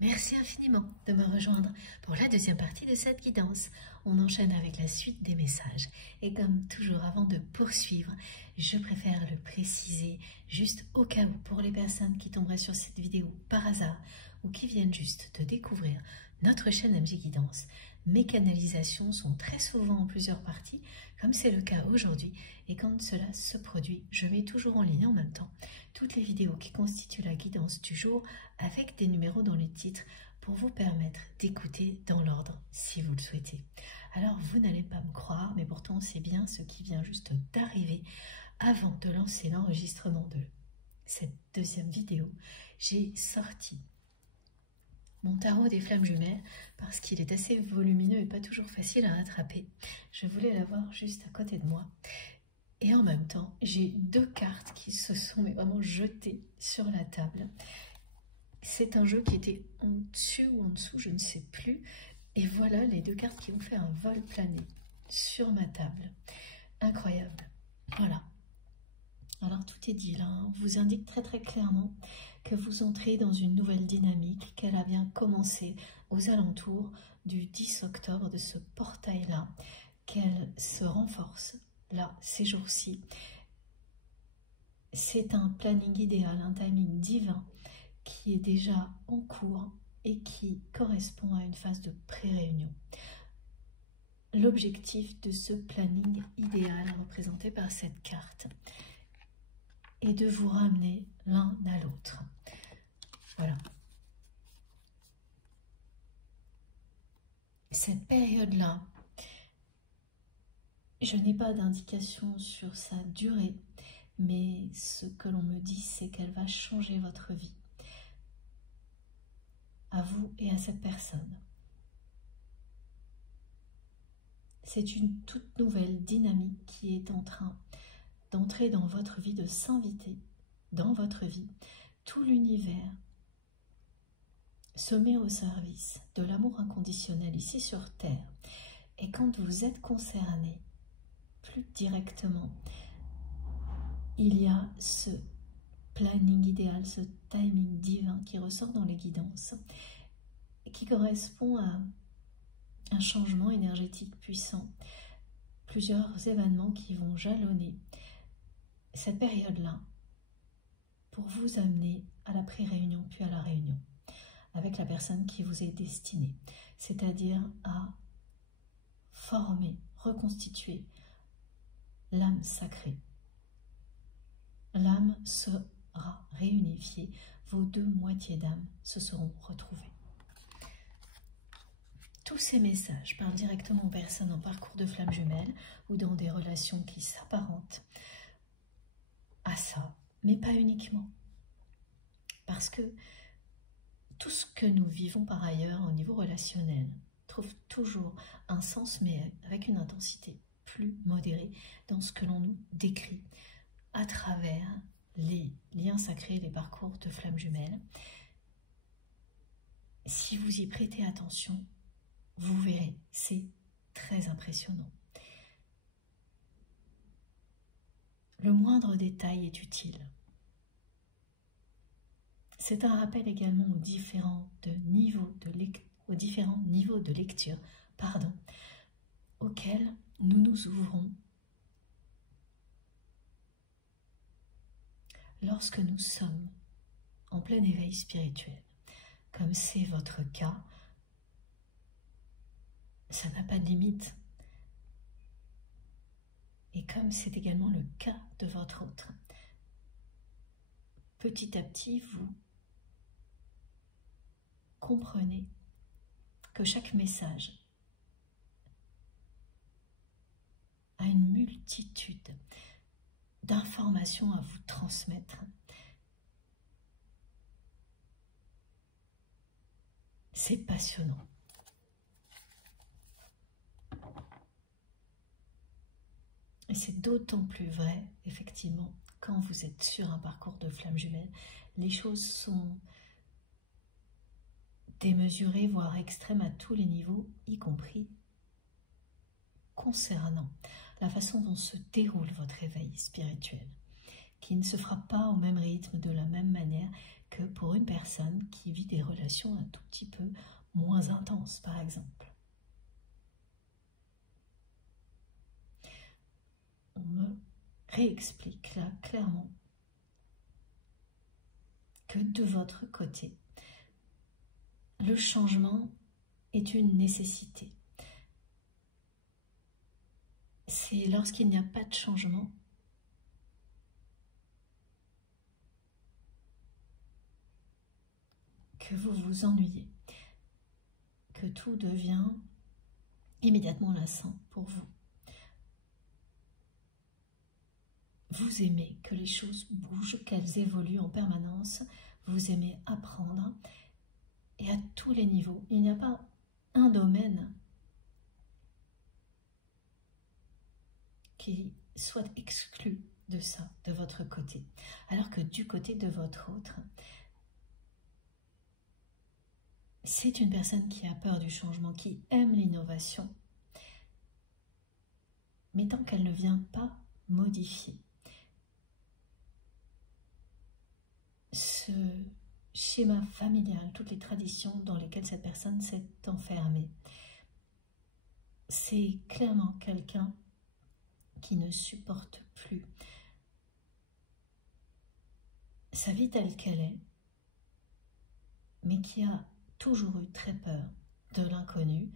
Merci infiniment de me rejoindre pour la deuxième partie de cette guidance. On enchaîne avec la suite des messages. Et comme toujours, avant de poursuivre, je préfère le préciser juste au cas où pour les personnes qui tomberaient sur cette vidéo par hasard ou qui viennent juste de découvrir notre chaîne MG Guidance. Mes canalisations sont très souvent en plusieurs parties, comme c'est le cas aujourd'hui, et quand cela se produit, je mets toujours en ligne en même temps toutes les vidéos qui constituent la guidance du jour avec des numéros dans les titres pour vous permettre d'écouter dans l'ordre si vous le souhaitez. Alors vous n'allez pas me croire, mais pourtant c'est bien ce qui vient juste d'arriver. Avant de lancer l'enregistrement de cette deuxième vidéo, j'ai sorti mon tarot des flammes jumelles parce qu'il est assez volumineux et pas toujours facile à attraper. Je voulais l'avoir juste à côté de moi. Et en même temps, j'ai deux cartes qui se sont vraiment jetées sur la table. C'est un jeu qui était en dessus ou en dessous, je ne sais plus. Et voilà les deux cartes qui ont fait un vol plané sur ma table. Incroyable. Voilà. Alors tout est dit là, hein. On vous indique très très clairement que vous entrez dans une nouvelle dynamique, qu'elle a bien commencé aux alentours du 10 octobre de ce portail-là, qu'elle se renforce là, ces jours-ci. C'est un planning idéal, un timing divin qui est déjà en cours et qui correspond à une phase de pré-réunion. L'objectif de ce planning idéal représenté par cette carte est de vous ramener l'un à l'autre. Voilà. Cette période-là, je n'ai pas d'indication sur sa durée, mais ce que l'on me dit, c'est qu'elle va changer votre vie, à vous et à cette personne. C'est une toute nouvelle dynamique qui est en train d'entrer dans votre vie, de s'inviter dans votre vie. Tout l'univers se met au service de l'amour inconditionnel ici sur Terre. Et quand vous êtes concerné, plus directement, il y a ce planning idéal, ce timing divin qui ressort dans les guidances et qui correspond à un changement énergétique puissant. Plusieurs événements qui vont jalonner cette période-là pour vous amener à la pré-réunion puis à la réunion avec la personne qui vous est destinée, c'est-à-dire à former, reconstituer l'âme sacrée. L'âme sera réunifiée, vos deux moitiés d'âme se seront retrouvées. Tous ces messages parlent directement aux personnes en parcours de flammes jumelles ou dans des relations qui s'apparentent à ça, mais pas uniquement. Parce que tout ce que nous vivons par ailleurs au niveau relationnel trouve toujours un sens, mais avec une intensité plus modérée dans ce que l'on nous décrit à travers les liens sacrés, les parcours de flammes jumelles. Si vous y prêtez attention, vous verrez, c'est très impressionnant. Le moindre détail est utile. C'est un rappel également aux différents niveaux de lecture auxquels nous nous ouvrons lorsque nous sommes en plein éveil spirituel. Comme c'est votre cas, ça n'a pas de limite. Et comme c'est également le cas de votre autre, petit à petit, vous comprenez que chaque message a une multitude d'informations à vous transmettre. C'est passionnant. Et c'est d'autant plus vrai, effectivement, quand vous êtes sur un parcours de flammes jumelles. Les choses sont démesurées, voire extrêmes à tous les niveaux, y compris concernant la façon dont se déroule votre éveil spirituel, qui ne se fera pas au même rythme, de la même manière, que pour une personne qui vit des relations un tout petit peu moins intenses, par exemple. On me réexplique là clairement que de votre côté, le changement est une nécessité. C'est lorsqu'il n'y a pas de changement que vous vous ennuyez, que tout devient immédiatement lassant pour vous. Vous aimez que les choses bougent, qu'elles évoluent en permanence, vous aimez apprendre, et à tous les niveaux. Il n'y a pas un domaine qui soit exclu de ça, de votre côté. Alors que du côté de votre autre, c'est une personne qui a peur du changement, qui aime l'innovation, mais tant qu'elle ne vient pas modifier ce schéma familial, toutes les traditions dans lesquelles cette personne s'est enfermée, c'est clairement quelqu'un qui ne supporte plus sa vie telle qu'elle est, mais qui a toujours eu très peur de l'inconnu,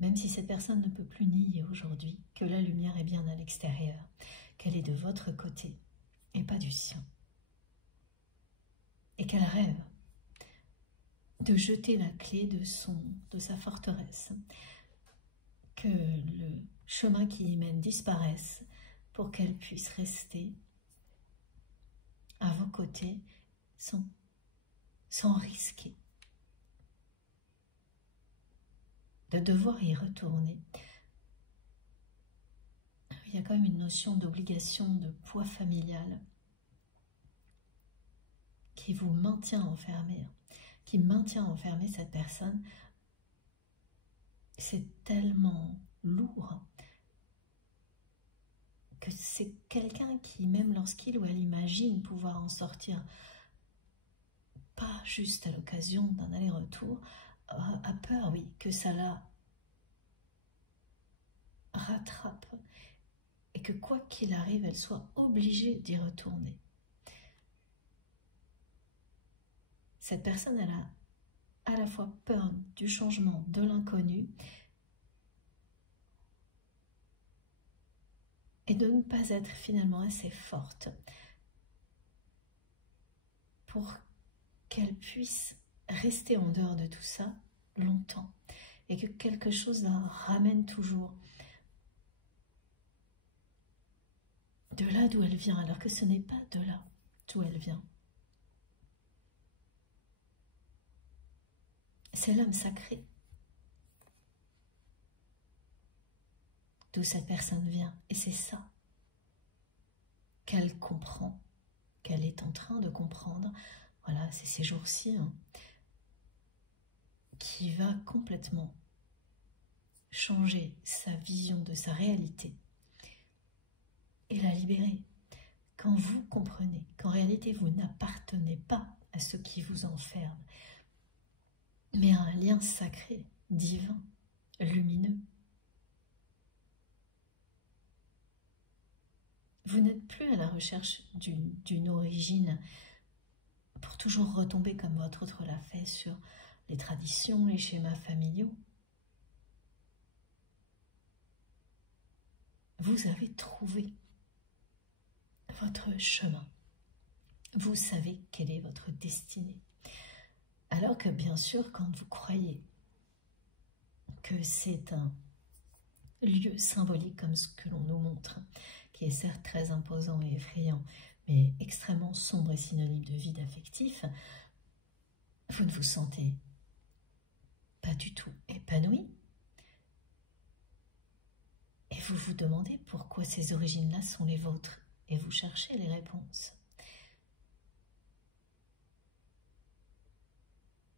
même si cette personne ne peut plus nier aujourd'hui que la lumière est bien à l'extérieur, qu'elle est de votre côté et pas du sien, et qu'elle rêve de jeter la clé de sa forteresse, que le chemin qui y mène disparaisse pour qu'elle puisse rester à vos côtés sans risquer de devoir y retourner. Il y a quand même une notion d'obligation, de poids familial qui vous maintient enfermé, qui maintient enfermé cette personne. C'est tellement lourd que c'est quelqu'un qui, même lorsqu'il ou elle imagine pouvoir en sortir, pas juste à l'occasion d'un aller-retour, a peur, oui, que ça la rattrape et que quoi qu'il arrive, elle soit obligée d'y retourner. Cette personne, elle a à la fois peur du changement, de l'inconnu, et de ne pas être finalement assez forte pour qu'elle puisse rester en dehors de tout ça longtemps, et que quelque chose la ramène toujours de là d'où elle vient, alors que ce n'est pas de là d'où elle vient. C'est l'âme sacrée d'où cette personne vient, et c'est ça qu'elle comprend, qu'elle est en train de comprendre. Voilà, c'est ces jours-ci qui va complètement changer sa vision de sa réalité et la libérer. Quand vous comprenez qu'en réalité vous n'appartenez pas à ce qui vous enferme, mais à un lien sacré, divin, lumineux. Vous n'êtes plus à la recherche d'une origine pour toujours retomber comme votre autre l'a fait sur les traditions, les schémas familiaux. Vous avez trouvé votre chemin. Vous savez quelle est votre destinée. Alors que bien sûr, quand vous croyez que c'est un lieu symbolique comme ce que l'on nous montre, qui est certes très imposant et effrayant, mais extrêmement sombre et synonyme de vide affectif, vous ne vous sentez pas du tout épanoui. Et vous vous demandez pourquoi ces origines-là sont les vôtres, et vous cherchez les réponses.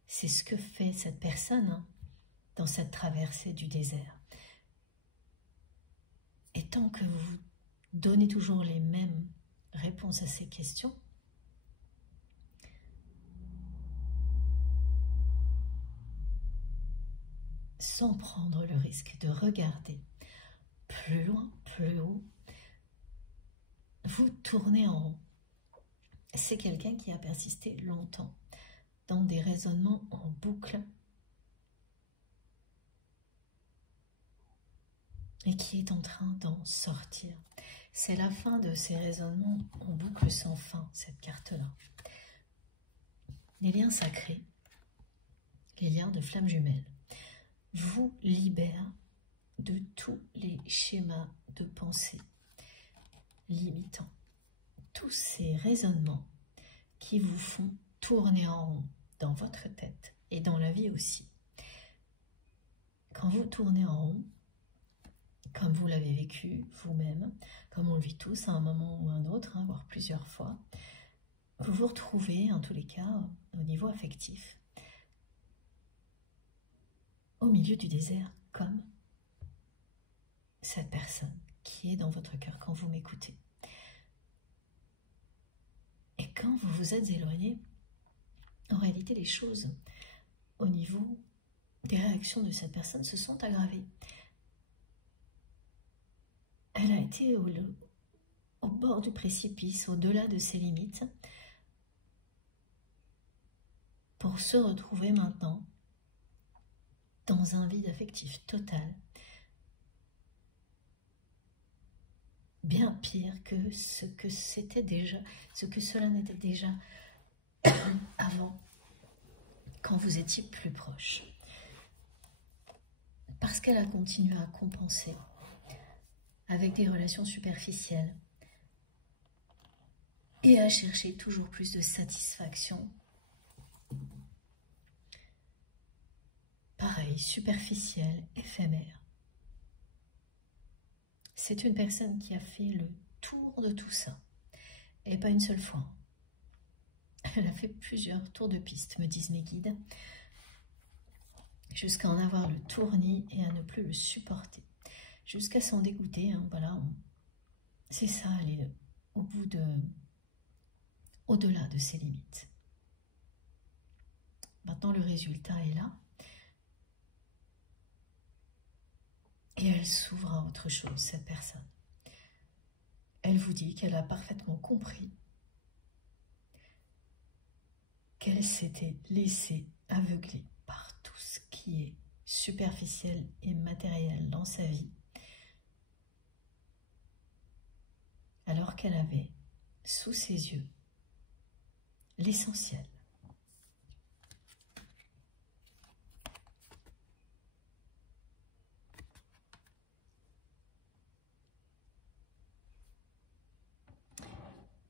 C'est ce que fait cette personne dans cette traversée du désert. Et tant que vous donnez toujours les mêmes réponses à ces questions, sans prendre le risque de regarder plus loin, plus haut, vous tournez en rond. C'est quelqu'un qui a persisté longtemps dans des raisonnements en boucle et qui est en train d'en sortir. C'est la fin de ces raisonnements en boucle sans fin, cette carte-là. Les liens sacrés, les liens de flammes jumelles, vous libèrent de tous les schémas de pensée limitants, tous ces raisonnements qui vous font tourner en rond dans votre tête et dans la vie aussi. Quand vous tournez en rond, comme vous l'avez vécu vous-même, comme on le vit tous à un moment ou un autre, voire plusieurs fois, vous vous retrouvez, en tous les cas, au niveau affectif, au milieu du désert, comme cette personne qui est dans votre cœur quand vous m'écoutez. Et quand vous vous êtes éloigné, en réalité, les choses, au niveau des réactions de cette personne, se sont aggravées. Elle a été au bord du précipice, au-delà de ses limites, pour se retrouver maintenant dans un vide affectif total, bien pire que ce que c'était déjà, ce que cela n'était déjà avant, quand vous étiez plus proche. Parce qu'elle a continué à compenser avec des relations superficielles et à chercher toujours plus de satisfaction. Pareil, superficielle, éphémère. C'est une personne qui a fait le tour de tout ça, et pas une seule fois. Elle a fait plusieurs tours de piste, me disent mes guides, jusqu'à en avoir le tournis et à ne plus le supporter, jusqu'à s'en dégoûter. Voilà, c'est ça, aller au-delà de ses limites. Maintenant, le résultat est là. Et elle s'ouvre à autre chose, cette personne. Elle vous dit qu'elle a parfaitement compris qu'elle s'était laissée aveugler par tout ce qui est superficiel et matériel dans sa vie, alors qu'elle avait sous ses yeux l'essentiel.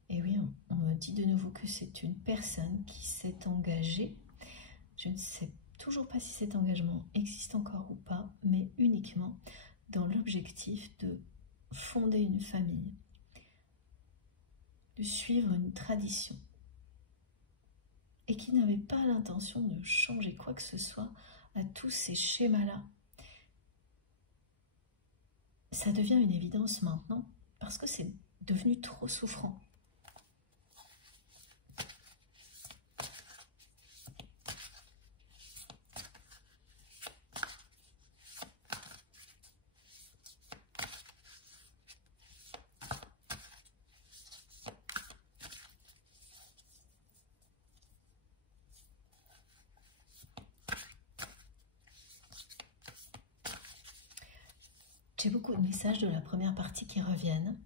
Et oui, on me dit de nouveau que c'est une personne qui s'est engagée. Je ne sais toujours pas si cet engagement existe encore ou pas, mais uniquement dans l'objectif de fonder une famille, de suivre une tradition, et qui n'avait pas l'intention de changer quoi que ce soit à tous ces schémas-là. Ça devient une évidence maintenant, parce que c'est devenu trop souffrant. J'ai beaucoup de messages de la première partie qui reviennent.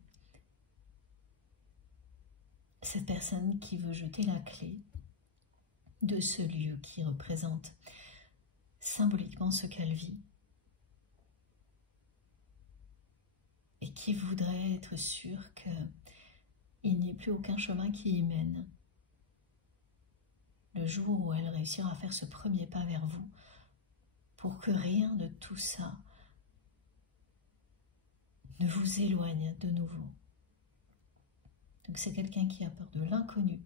Cette personne qui veut jeter la clé de ce lieu qui représente symboliquement ce qu'elle vit et qui voudrait être sûre qu'il n'y ait plus aucun chemin qui y mène. Le jour où elle réussira à faire ce premier pas vers vous, pour que rien de tout ça ne vous éloigne de nouveau. Donc c'est quelqu'un qui a peur de l'inconnu,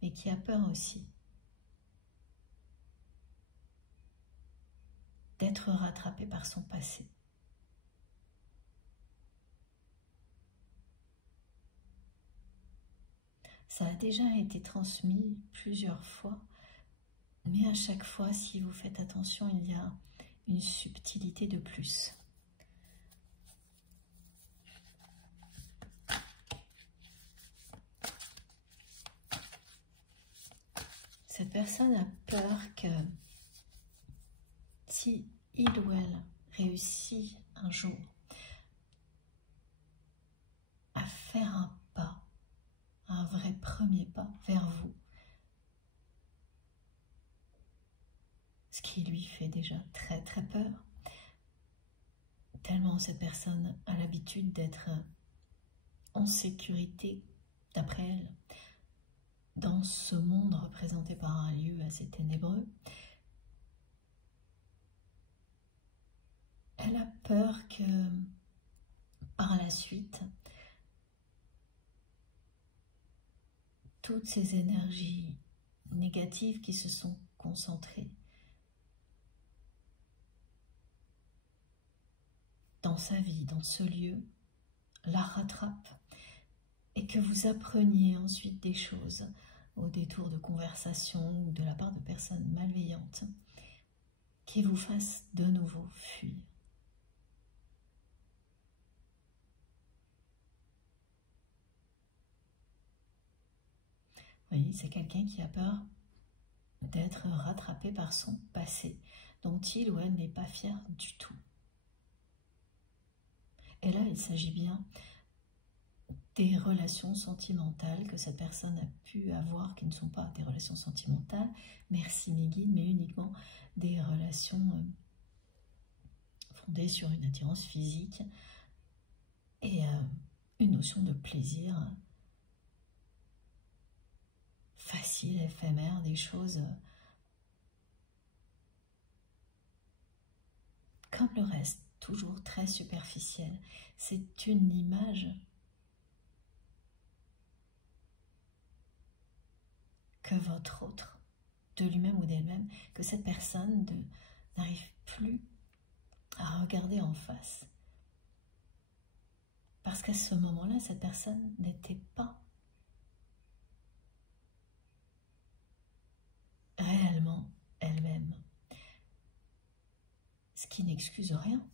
mais qui a peur aussi d'être rattrapé par son passé. Ça a déjà été transmis plusieurs fois, mais à chaque fois, si vous faites attention, il y a une subtilité de plus. Cette personne a peur que si il ou elle réussit un jour à faire un pas, un vrai premier pas vers vous, ce qui lui fait déjà très très peur, tellement cette personne a l'habitude d'être en sécurité, d'après elle, dans ce monde représenté par un lieu assez ténébreux. Elle a peur que par la suite, toutes ces énergies négatives qui se sont concentrées dans sa vie, dans ce lieu, la rattrapent et que vous appreniez ensuite des choses au détour de conversations ou de la part de personnes malveillantes qui vous fassent de nouveau fuir. Oui, c'est quelqu'un qui a peur d'être rattrapé par son passé, dont il ou elle n'est pas fier du tout. Et là, il s'agit bien des relations sentimentales que cette personne a pu avoir, qui ne sont pas des relations sentimentales, merci mes guides, mais uniquement des relations fondées sur une attirance physique et une notion de plaisir facile, éphémère, des choses comme le reste, toujours très superficielles. C'est une image que votre autre, de lui-même ou d'elle-même, que cette personne n'arrive plus à regarder en face. Parce qu'à ce moment-là, cette personne n'était pas réellement elle-même. Ce qui n'excuse rien.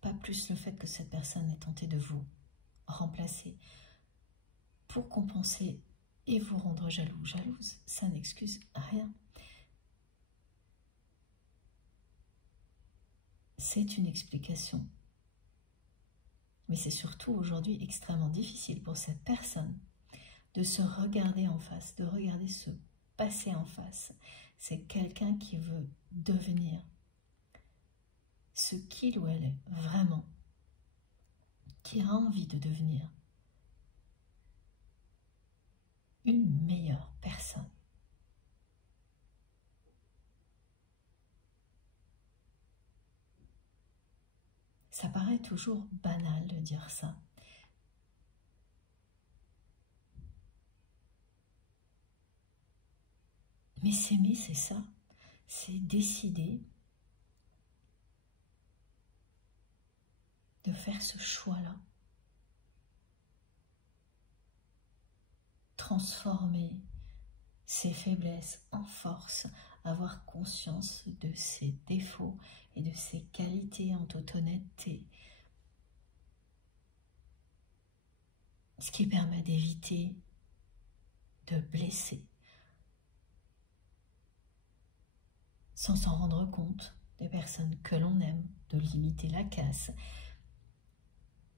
Pas plus le fait que cette personne ait tenté de vous remplacer pour compenser et vous rendre jaloux, jalouse, ça n'excuse rien. C'est une explication. Mais c'est surtout aujourd'hui extrêmement difficile pour cette personne de se regarder en face, de regarder ce passé en face. C'est quelqu'un qui veut devenir ce qu'il ou elle est vraiment, qui a envie de devenir une meilleure personne. Ça paraît toujours banal de dire ça. Mais s'aimer, c'est ça. C'est décider de faire ce choix-là. Transformer ses faiblesses en force, avoir conscience de ses défauts et de ses qualités en toute honnêteté. Ce qui permet d'éviter de blesser sans s'en rendre compte des personnes que l'on aime, de limiter la casse.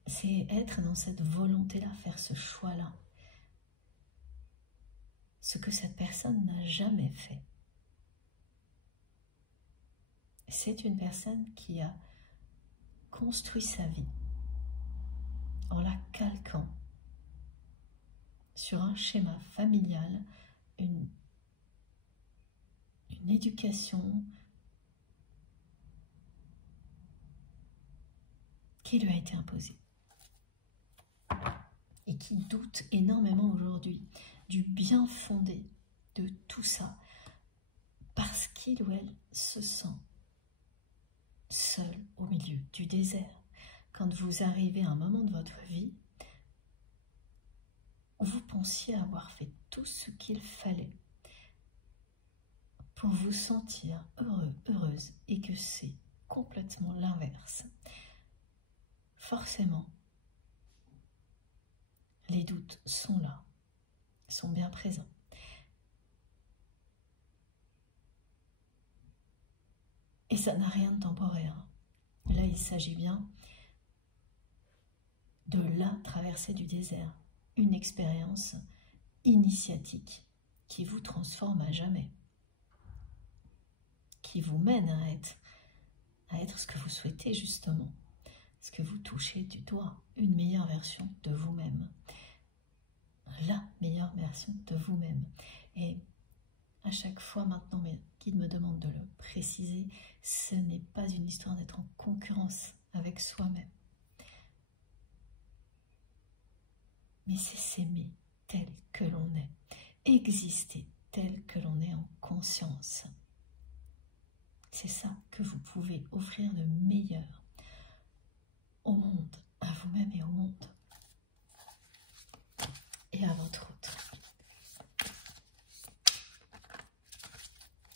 C'est être dans cette volonté-là, faire ce choix-là. Ce que cette personne n'a jamais fait. C'est une personne qui a construit sa vie en la calquant sur un schéma familial, une éducation qui lui a été imposée et qui doute énormément aujourd'hui du bien fondé de tout ça parce qu'il ou elle se sent seul au milieu du désert. Quand vous arrivez à un moment de votre vie où vous pensiez avoir fait tout ce qu'il fallait pour vous sentir heureux, heureuse, et que c'est complètement l'inverse. Forcément, les doutes sont là, sont bien présents. Et ça n'a rien de temporaire. Là, il s'agit bien de la traversée du désert, une expérience initiatique qui vous transforme à jamais, qui vous mène à être ce que vous souhaitez justement, ce que vous touchez du doigt, une meilleure version de vous-même, la meilleure version de vous-même. Et à chaque fois maintenant, mes guides me demandent de le préciser, ce n'est pas une histoire d'être en concurrence avec soi-même, mais c'est s'aimer tel que l'on est, exister tel que l'on est en conscience. C'est ça que vous pouvez offrir de meilleur au monde, à vous-même et au monde, et à votre autre.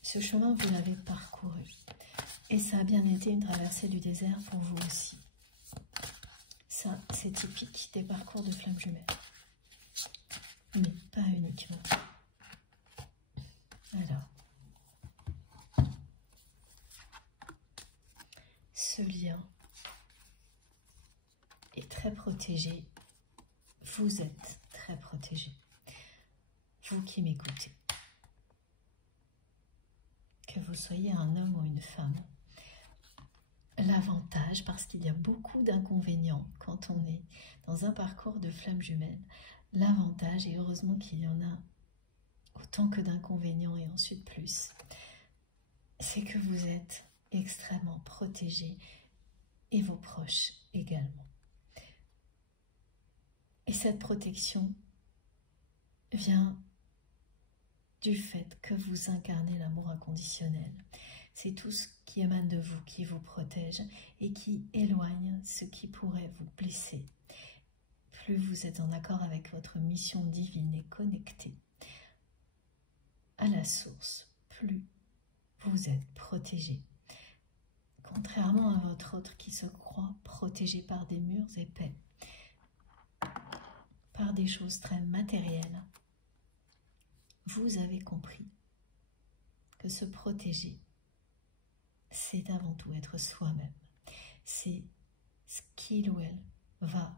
Ce chemin, vous l'avez parcouru, et ça a bien été une traversée du désert pour vous aussi. Ça, c'est typique des parcours de flammes jumelles, mais pas uniquement. Alors, ce lien est très protégé. Vous êtes très protégé. Vous qui m'écoutez. Que vous soyez un homme ou une femme. L'avantage, parce qu'il y a beaucoup d'inconvénients quand on est dans un parcours de flammes jumelles, l'avantage, et heureusement qu'il y en a autant que d'inconvénients et ensuite plus, c'est que vous êtes extrêmement protégés et vos proches également. Et cette protection vient du fait que vous incarnez l'amour inconditionnel. C'est tout ce qui émane de vous qui vous protège et qui éloigne ce qui pourrait vous blesser. Plus vous êtes en accord avec votre mission divine et connecté à la source, plus vous êtes protégé. Contrairement à votre autre qui se croit protégé par des murs épais, par des choses très matérielles, vous avez compris que se protéger, c'est avant tout être soi-même. C'est ce qu'il ou elle va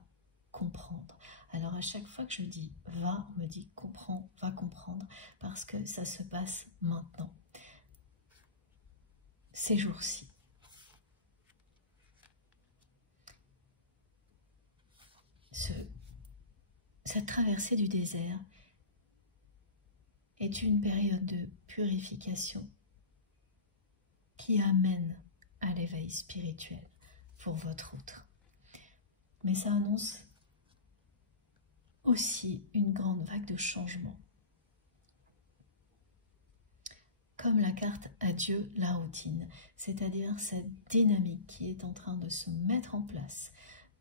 comprendre. Alors à chaque fois que je dis va, on me dit comprends, va comprendre, parce que ça se passe maintenant, ces jours-ci. Cette traversée du désert est une période de purification qui amène à l'éveil spirituel pour votre autre. Mais ça annonce aussi une grande vague de changement. Comme la carte Adieu la routine, c'est-à-dire cette dynamique qui est en train de se mettre en place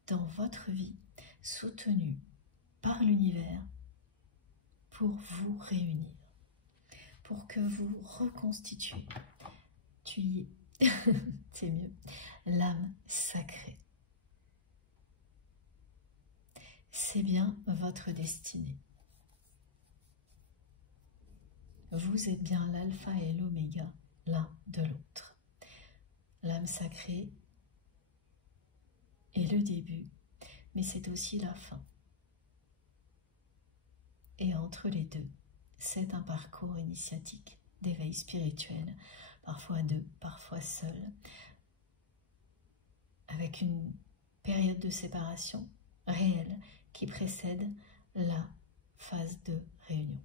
dans votre vie, soutenue par l'univers pour vous réunir, pour que vous reconstituiez, c'est mieux, l'âme sacrée. C'est bien votre destinée. Vous êtes bien l'alpha et l'oméga l'un de l'autre. L'âme sacrée est le début, mais c'est aussi la fin. Et entre les deux, c'est un parcours initiatique d'éveil spirituel, parfois deux, parfois seul, avec une période de séparation réelle qui précède la phase de réunion.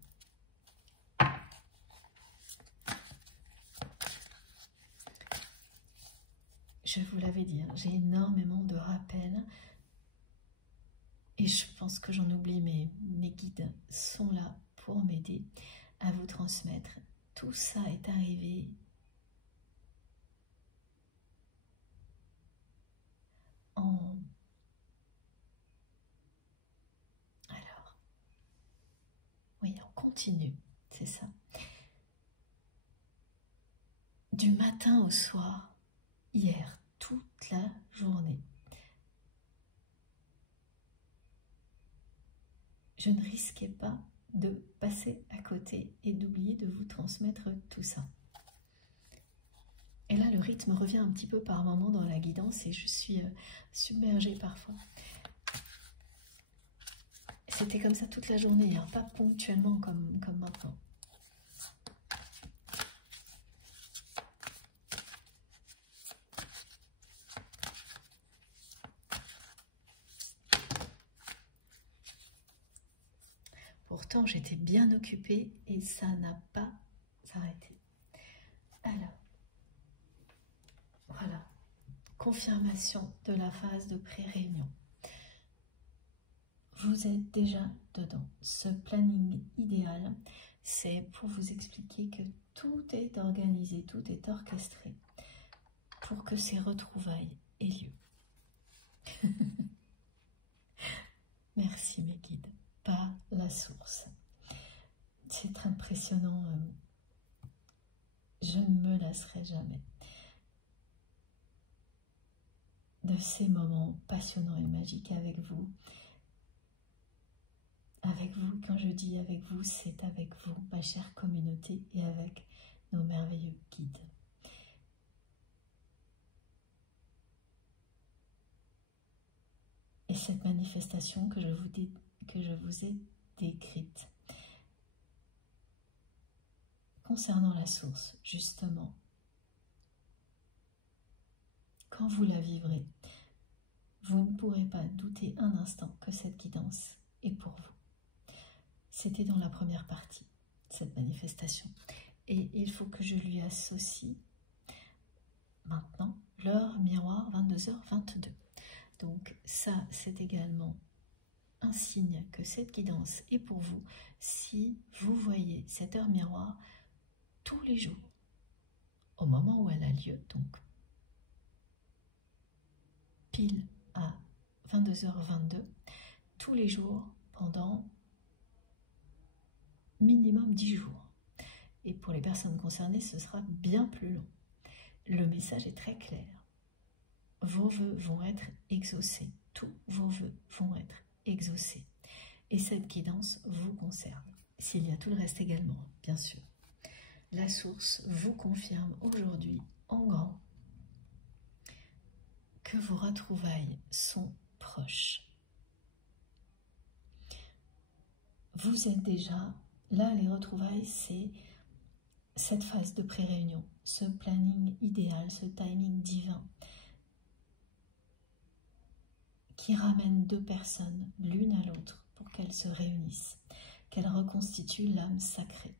Je vous l'avais dit, j'ai énormément de rappels et je pense que j'en oublie, mais mes guides sont là pour m'aider à vous transmettre. Tout ça est arrivé en... Alors, oui, en continu, c'est ça. du matin au soir, hier, toute la journée. Je ne risquais pas de passer à côté et d'oublier de vous transmettre tout ça. Et là, le rythme revient un petit peu par moment dans la guidance et je suis submergée parfois. C'était comme ça toute la journée, hein, pas ponctuellement comme maintenant. Pourtant, j'étais bien occupée et ça n'a pas arrêté. Alors, voilà, confirmation de la phase de pré-réunion. Vous êtes déjà dedans. Ce planning idéal, c'est pour vous expliquer que tout est organisé, tout est orchestré pour que ces retrouvailles aient lieu. Merci mes guides, pas la source. C'est très impressionnant. Je ne me lasserai jamais de ces moments passionnants et magiques avec vous. Avec vous, quand je dis avec vous, c'est avec vous, ma chère communauté, et avec nos merveilleux guides. Et cette manifestation que je vous ai décrite, concernant la source, justement, quand vous la vivrez, vous ne pourrez pas douter un instant que cette guidance est pour vous. C'était dans la première partie, cette manifestation. Et il faut que je lui associe maintenant l'heure miroir 22h22. Donc ça, c'est également un signe que cette guidance est pour vous si vous voyez cette heure miroir tous les jours, au moment où elle a lieu, donc pile à 22h22, tous les jours pendant minimum 10 jours. Et pour les personnes concernées, ce sera bien plus long. Le message est très clair. Vos vœux vont être exaucés. Tous vos vœux vont être exaucés. Et cette guidance vous concerne. S'il y a tout le reste également, bien sûr. La source vous confirme aujourd'hui, en grand, que vos retrouvailles sont proches. Vous êtes déjà... Là, les retrouvailles, c'est cette phase de pré-réunion, ce planning idéal, ce timing divin qui ramène deux personnes l'une à l'autre pour qu'elles se réunissent, qu'elles reconstituent l'âme sacrée.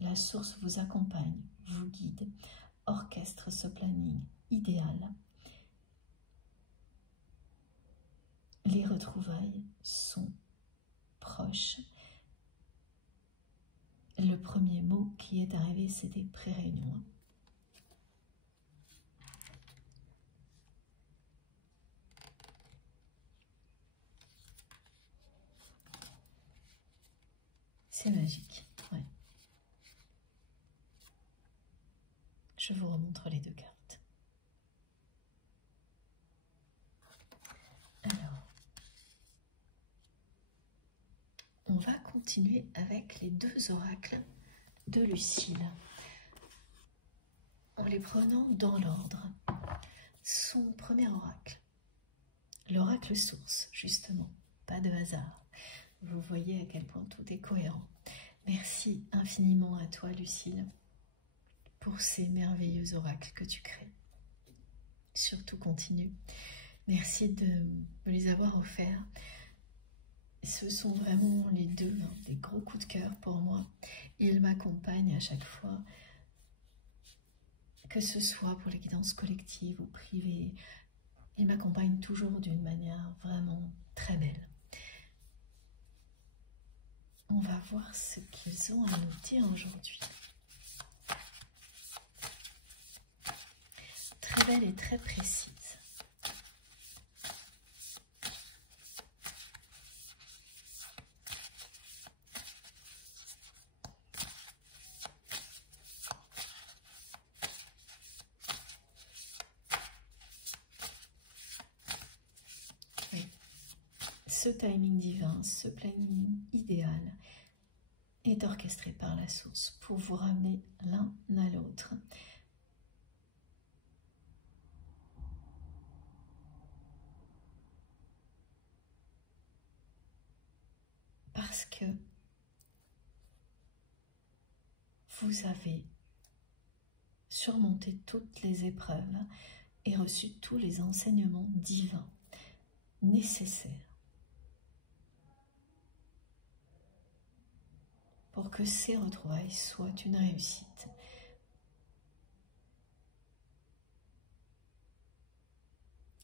La source vous accompagne, vous guide, orchestre ce planning idéal. Les retrouvailles sont proches. Le premier mot qui est arrivé, c'était pré-réunion. C'est magique, ouais. Je vous remontre les deux cartes. Alors, on va continuer avec les deux oracles de Lucille, en les prenant dans l'ordre. Son premier oracle, l'oracle source, justement, pas de hasard. Vous voyez à quel point tout est cohérent. Merci infiniment à toi, Lucille, pour ces merveilleux oracles que tu crées. Surtout continue. Merci de me les avoir offerts. Ce sont vraiment les deux, hein, des gros coups de cœur pour moi. Ils m'accompagnent à chaque fois, que ce soit pour les guidances collectives ou privées. Ils m'accompagnent toujours d'une manière vraiment très belle. On va voir ce qu'ils ont à nous dire aujourd'hui. Très belle et très précise. ce timing divin, ce planning idéal est orchestré par la source pour vous ramener l'un à l'autre. Parce que vous avez surmonté toutes les épreuves et reçu tous les enseignements divins nécessaires pour que ces retrouvailles soient une réussite.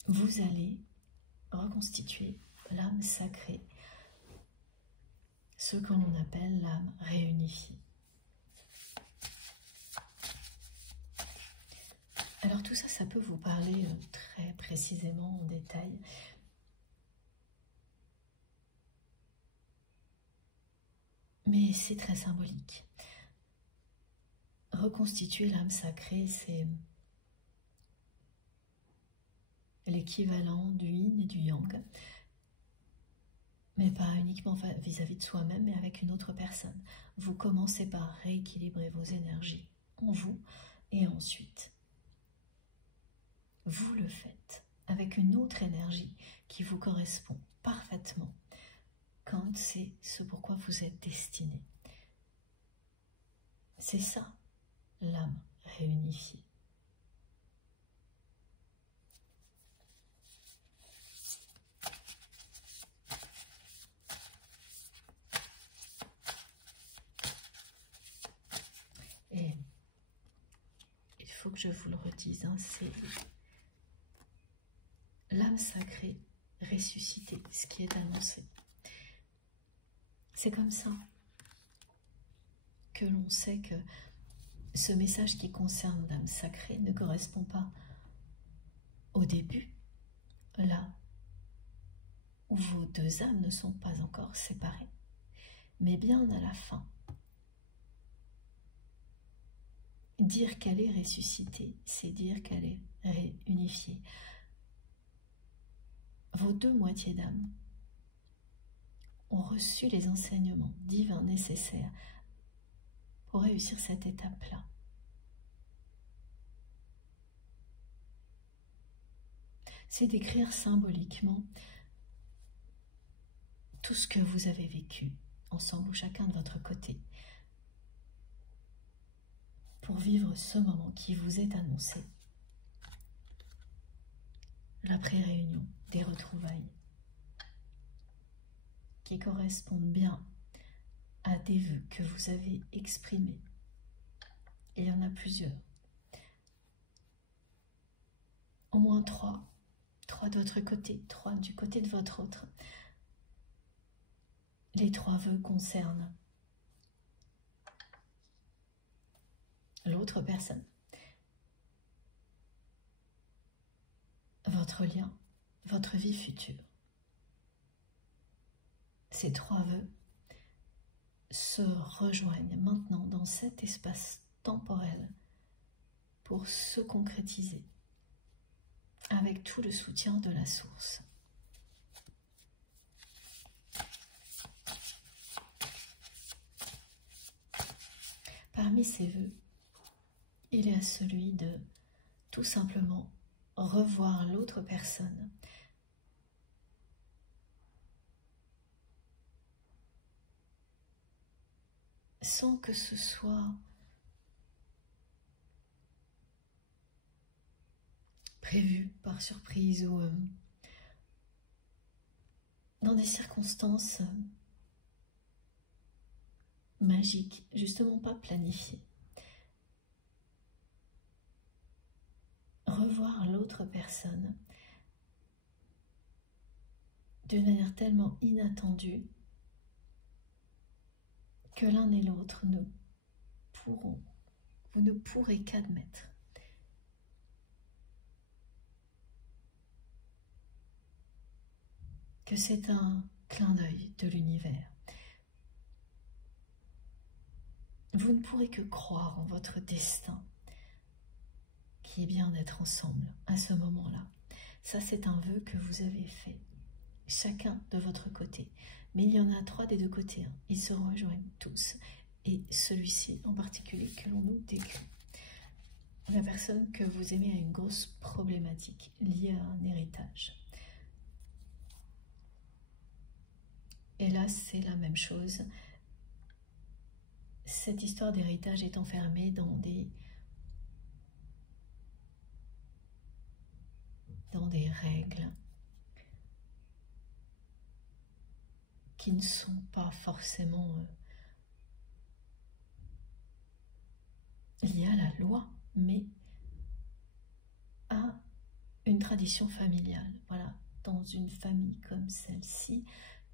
Vous allez reconstituer l'âme sacrée, ce que l'on appelle l'âme réunifiée. Alors tout ça, ça peut vous parler très précisément en détail. Mais c'est très symbolique. Reconstituer l'âme sacrée, c'est l'équivalent du yin et du yang. Mais pas uniquement vis-à-vis de soi-même, mais avec une autre personne. Vous commencez par rééquilibrer vos énergies en vous, et ensuite, vous le faites avec une autre énergie qui vous correspond parfaitement quand c'est ce pourquoi vous êtes destiné. C'est ça, l'âme réunifiée. Et il faut que je vous le redise, hein, c'est l'âme sacrée ressuscitée, ce qui est annoncé. C'est comme ça que l'on sait que ce message qui concerne l'âme sacrée ne correspond pas au début, là où vos deux âmes ne sont pas encore séparées, mais bien à la fin. Dire qu'elle est ressuscitée, c'est dire qu'elle est réunifiée. Vos deux moitiés d'âme ont reçu les enseignements divins nécessaires pour réussir cette étape-là. C'est d'écrire symboliquement tout ce que vous avez vécu, ensemble ou chacun de votre côté, pour vivre ce moment qui vous est annoncé, la pré-réunion des retrouvailles, qui correspondent bien à des vœux que vous avez exprimés. Et il y en a plusieurs. Au moins trois de votre côté, 3 du côté de votre autre. Les 3 vœux concernent l'autre personne, votre lien, votre vie future. Ces 3 vœux se rejoignent maintenant dans cet espace temporel pour se concrétiser avec tout le soutien de la source. Parmi ces vœux, il y a celui de tout simplement revoir l'autre personne sans que ce soit prévu par surprise ou dans des circonstances magiques, justement pas planifiées. Revoir l'autre personne d'une manière tellement inattendue que l'un et l'autre vous ne pourrez qu'admettre que c'est un clin d'œil de l'univers. Vous ne pourrez que croire en votre destin, qui est bien d'être ensemble à ce moment-là. Ça, c'est un vœu que vous avez fait chacun de votre côté. Mais il y en a 3 des 2 côtés, hein. Ils se rejoignent tous. Et celui-ci en particulier que l'on nous décrit. La personne que vous aimez a une grosse problématique liée à un héritage. Et là, c'est la même chose. Cette histoire d'héritage est enfermée dans des règles qui ne sont pas forcément liées à la loi, mais à une tradition familiale. Voilà, dans une famille comme celle-ci,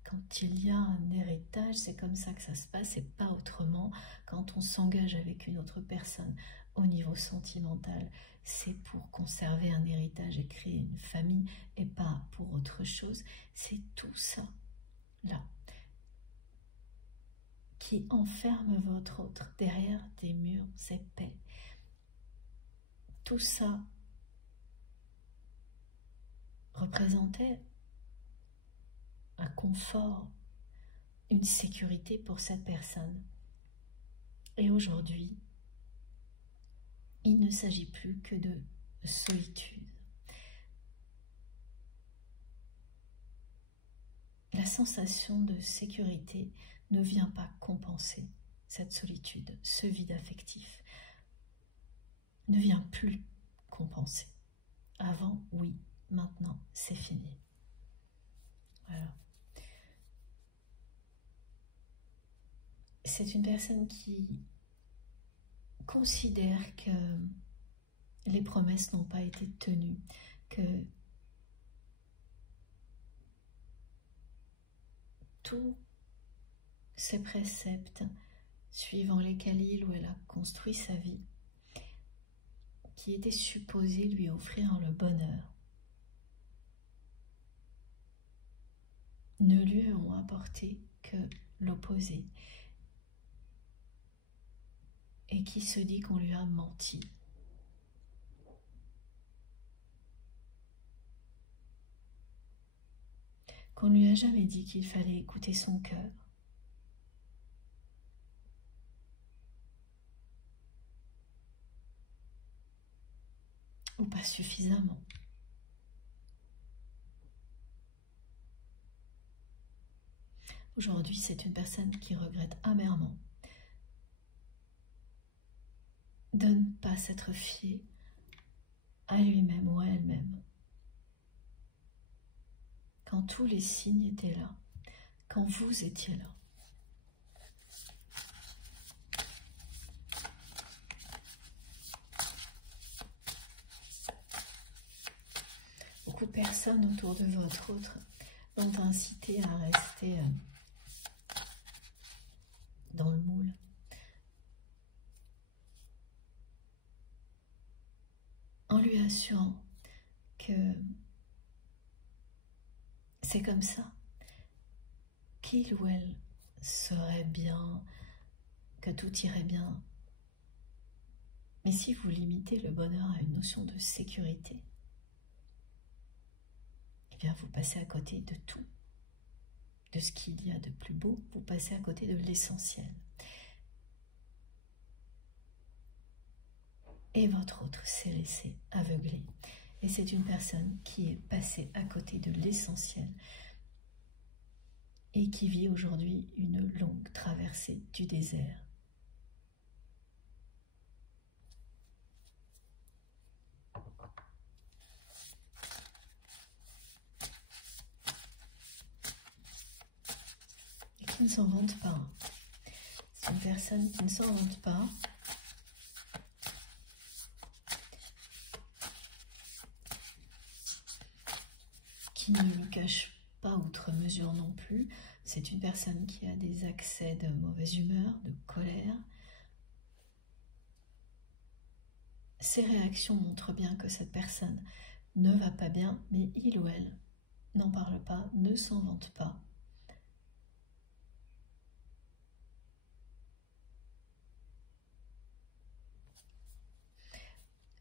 quand il y a un héritage, c'est comme ça que ça se passe et pas autrement. Quand on s'engage avec une autre personne au niveau sentimental, c'est pour conserver un héritage et créer une famille et pas pour autre chose. C'est tout ça, là, qui enferme votre autre derrière des murs épais. Tout ça représentait un confort, une sécurité pour cette personne. Et aujourd'hui, il ne s'agit plus que de solitude. La sensation de sécurité ne vient pas compenser cette solitude, ce vide affectif. Ne vient plus compenser. Avant, oui, maintenant, c'est fini. Voilà. C'est une personne qui considère que les promesses n'ont pas été tenues, que tous ces préceptes suivant lesquels il ou elle a construit sa vie, qui étaient supposés lui offrir le bonheur, ne lui ont apporté que l'opposé, et qui se dit qu'on lui a menti. Qu'on ne lui a jamais dit qu'il fallait écouter son cœur. Ou pas suffisamment. Aujourd'hui, c'est une personne qui regrette amèrement de ne pas s'être fié à lui-même ou à elle-même. Quand tous les signes étaient là, quand vous étiez là. Beaucoup de personnes autour de votre autre l'ont incité à rester dans le moule. En lui assurant que c'est comme ça, qu'il ou elle serait bien, que tout irait bien. Mais si vous limitez le bonheur à une notion de sécurité, eh bien vous passez à côté de tout, de ce qu'il y a de plus beau, vous passez à côté de l'essentiel. Et votre autre s'est laissé aveugler. Et c'est une personne qui est passée à côté de l'essentiel et qui vit aujourd'hui une longue traversée du désert. Et qui ne s'en vante pas. C'est une personne qui ne s'en vante pas. Qui ne le cache pas outre mesure non plus. C'est une personne qui a des accès de mauvaise humeur, de colère. Ses réactions montrent bien que cette personne ne va pas bien, mais il ou elle n'en parle pas, ne s'en vante pas.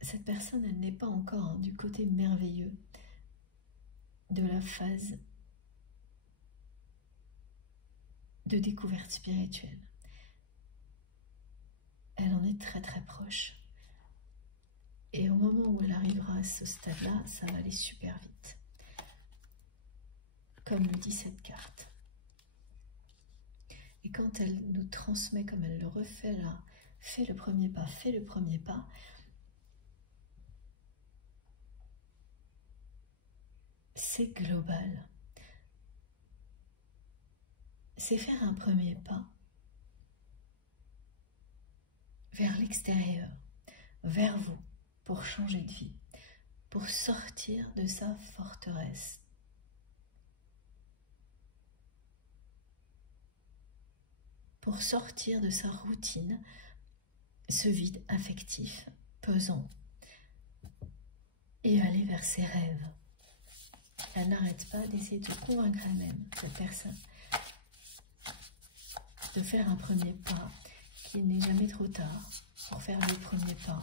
Cette personne, elle n'est pas encore du côté merveilleux de la phase de découverte spirituelle. Elle en est très très proche. Et au moment où elle arrivera à ce stade-là, ça va aller super vite. Comme le dit cette carte. Et quand elle nous transmet, comme elle le refait là, fais le premier pas, c'est global. C'est faire un premier pas vers l'extérieur, vers vous, pour changer de vie, pour sortir de sa forteresse. Pour sortir de sa routine, ce vide affectif, pesant, et aller vers ses rêves. Elle n'arrête pas d'essayer de convaincre elle-même, cette personne, de faire un premier pas, qu'il n'est jamais trop tard pour faire le premier pas.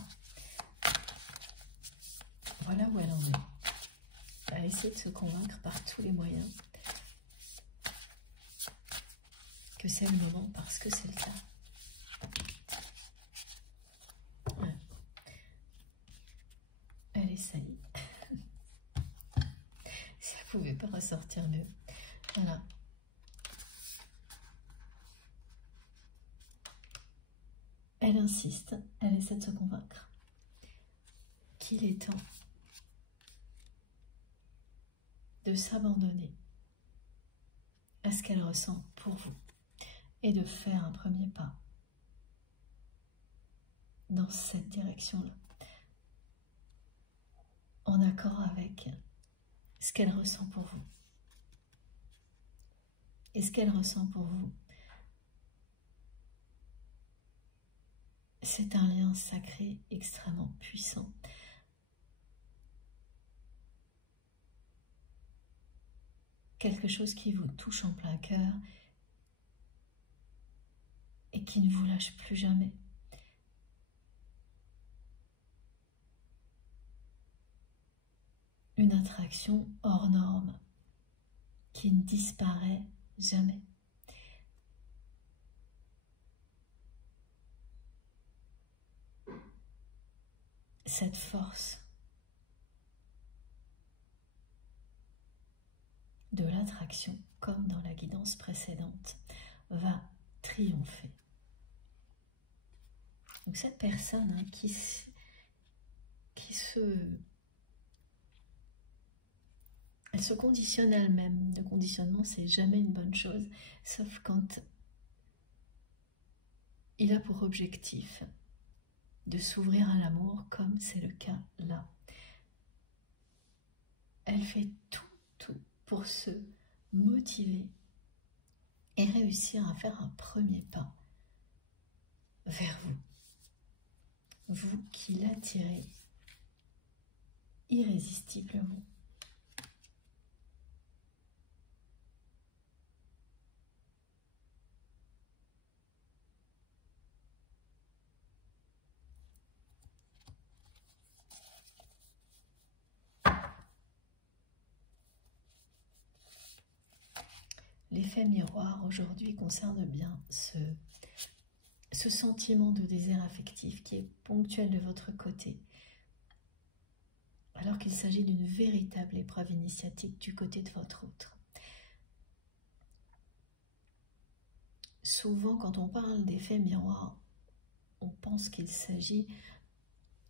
Voilà où elle en est. Elle essaie de se convaincre par tous les moyens que c'est le moment parce que c'est le cas. Ouais. Elle essaye. Si elle ne pouvait pas ressortir mieux. Voilà. Elle insiste, elle essaie de se convaincre qu'il est temps de s'abandonner à ce qu'elle ressent pour vous et de faire un premier pas dans cette direction-là, en accord avec ce qu'elle ressent pour vous. Et ce qu'elle ressent pour vous, c'est un lien sacré extrêmement puissant. Quelque chose qui vous touche en plein cœur et qui ne vous lâche plus jamais. Une attraction hors norme qui ne disparaît jamais. Cette force de l'attraction, comme dans la guidance précédente, va triompher. Donc cette personne elle se conditionne elle-même. Le conditionnement, c'est jamais une bonne chose, sauf quand il a pour objectif de s'ouvrir à l'amour, comme c'est le cas là. Elle fait tout pour se motiver et réussir à faire un premier pas vers vous. Vous qui l'attirez irrésistiblement. L'effet miroir aujourd'hui concerne bien ce sentiment de désert affectif qui est ponctuel de votre côté, alors qu'il s'agit d'une véritable épreuve initiatique du côté de votre autre. Souvent, quand on parle d'effet miroir, on pense qu'il s'agit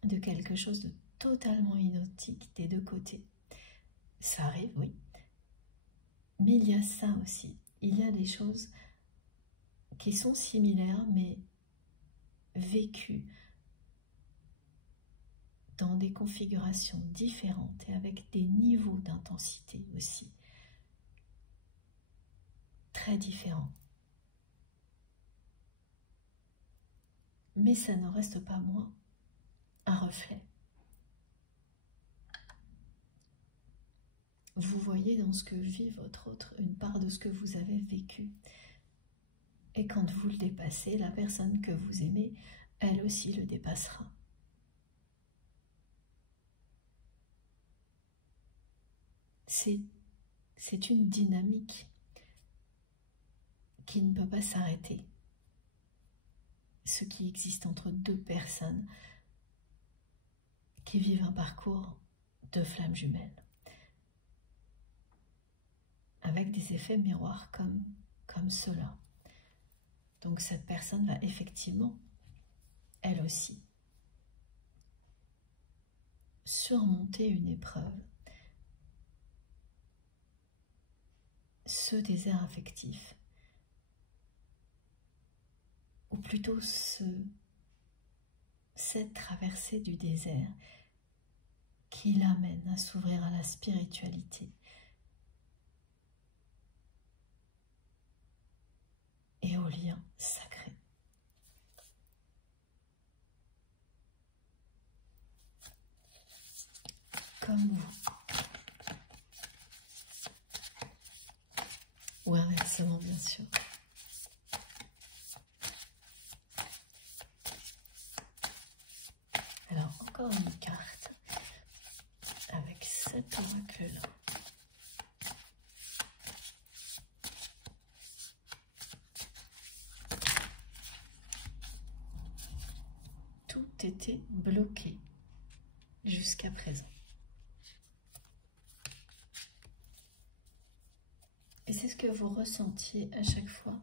de quelque chose de totalement inaudible des deux côtés. Ça arrive, oui. Mais il y a ça aussi. Il y a des choses qui sont similaires, mais vécues dans des configurations différentes et avec des niveaux d'intensité aussi très différents. Mais ça ne reste pas moins un reflet. Vous voyez dans ce que vit votre autre une part de ce que vous avez vécu. Et quand vous le dépassez, la personne que vous aimez, elle aussi le dépassera. C'est une dynamique qui ne peut pas s'arrêter. Ce qui existe entre deux personnes qui vivent un parcours de flammes jumelles, avec des effets miroirs comme cela. Donc cette personne va effectivement, elle aussi, surmonter une épreuve, ce désert affectif, ou plutôt cette traversée du désert qui l'amène à s'ouvrir à la spiritualité et aux liens sacrés. Comme vous. Ou inversement, bien sûr. Alors, encore une carte avec cet oracle-là. Tout était bloqué jusqu'à présent. Et c'est ce que vous ressentiez à chaque fois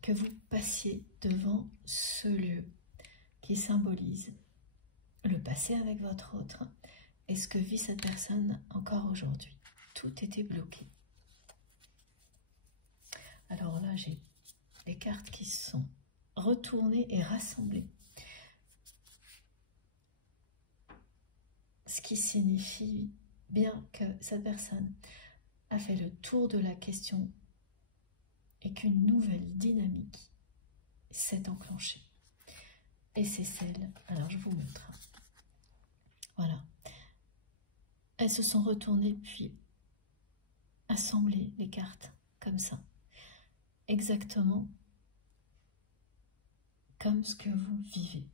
que vous passiez devant ce lieu qui symbolise le passé avec votre autre et ce que vit cette personne encore aujourd'hui. Tout était bloqué. Alors là, j'ai les cartes qui sont retournées et rassemblées. Ce qui signifie bien que cette personne a fait le tour de la question et qu'une nouvelle dynamique s'est enclenchée. Et c'est celle, alors je vous montre. Voilà. Elles se sont retournées puis assemblées les cartes comme ça. Exactement comme ce que vous vivez.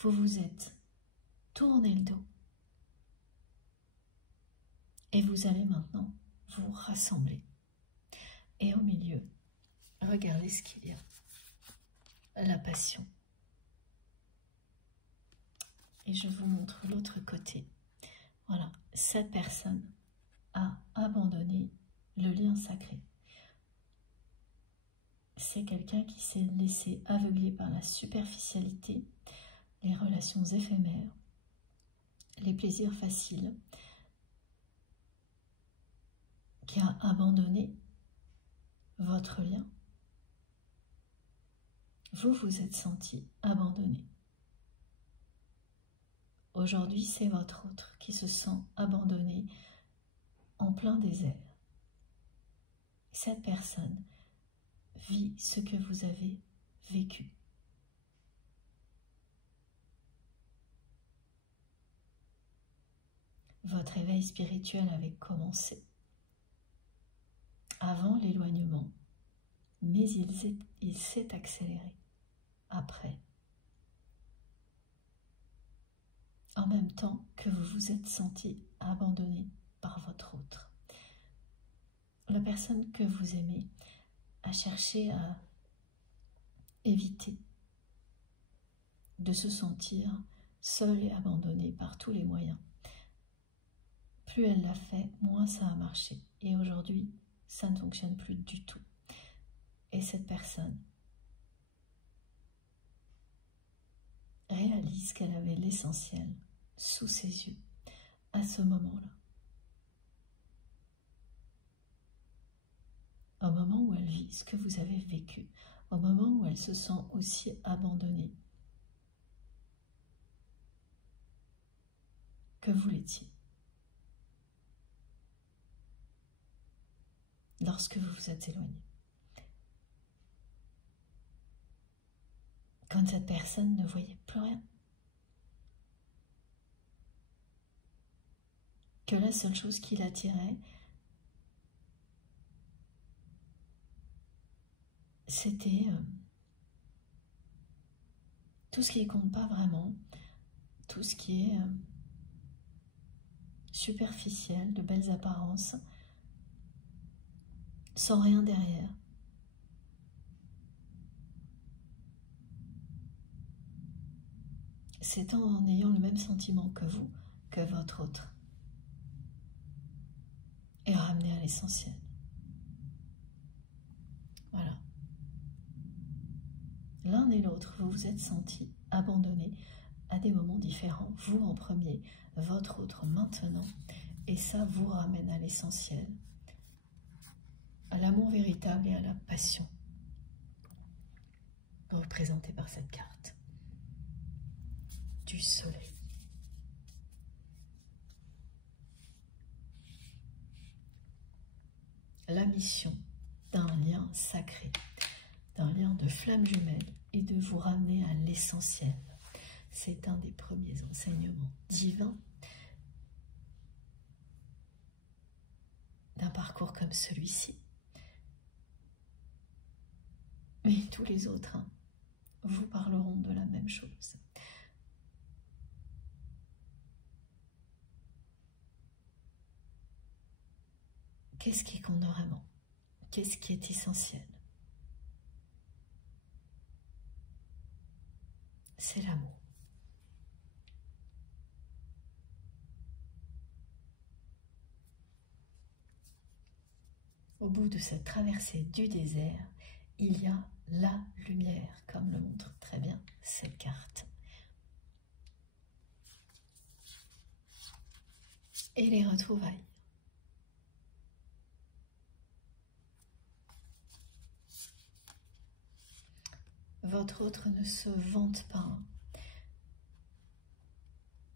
Vous vous êtes tourné le dos et vous allez maintenant vous rassembler. Et au milieu, regardez ce qu'il y a. La passion. Et je vous montre l'autre côté. Voilà, cette personne a abandonné le lien sacré. C'est quelqu'un qui s'est laissé aveugler par la superficialité, les relations éphémères, les plaisirs faciles, qui a abandonné votre lien. Vous vous êtes senti abandonné. Aujourd'hui, c'est votre autre qui se sent abandonné en plein désert. Cette personne vit ce que vous avez vécu. Votre éveil spirituel avait commencé avant l'éloignement, mais il s'est accéléré après. En même temps que vous vous êtes senti abandonné par votre autre. La personne que vous aimez a cherché à éviter de se sentir seule et abandonnée par tous les moyens. Plus elle l'a fait, moins ça a marché. Et aujourd'hui, ça ne fonctionne plus du tout. Et cette personne réalise qu'elle avait l'essentiel sous ses yeux à ce moment-là. Au moment où elle vit ce que vous avez vécu, au moment où elle se sent aussi abandonnée que vous l'étiez. Lorsque vous vous êtes éloigné. Quand cette personne ne voyait plus rien. Que la seule chose qui l'attirait, c'était tout ce qui ne compte pas vraiment, tout ce qui est superficiel, de belles apparences, sans rien derrière. c'est en ayant le même sentiment que vous, que votre autre. Et ramener à l'essentiel. Voilà. L'un et l'autre, vous vous êtes sentis abandonnés à des moments différents. Vous en premier, votre autre maintenant. Et ça vous ramène à l'essentiel, à l'amour véritable et à la passion, représentée par cette carte du soleil. La mission d'un lien sacré, d'un lien de flamme jumelle est de vous ramener à l'essentiel. C'est un des premiers enseignements divins d'un parcours comme celui-ci. Mais tous les autres vous parleront de la même chose. Qu'est-ce qui compte vraiment? Qu'est-ce qui est essentiel? C'est l'amour. Au bout de cette traversée du désert, il y a la lumière, comme le montre très bien cette carte. Et les retrouvailles. Votre autre ne se vante pas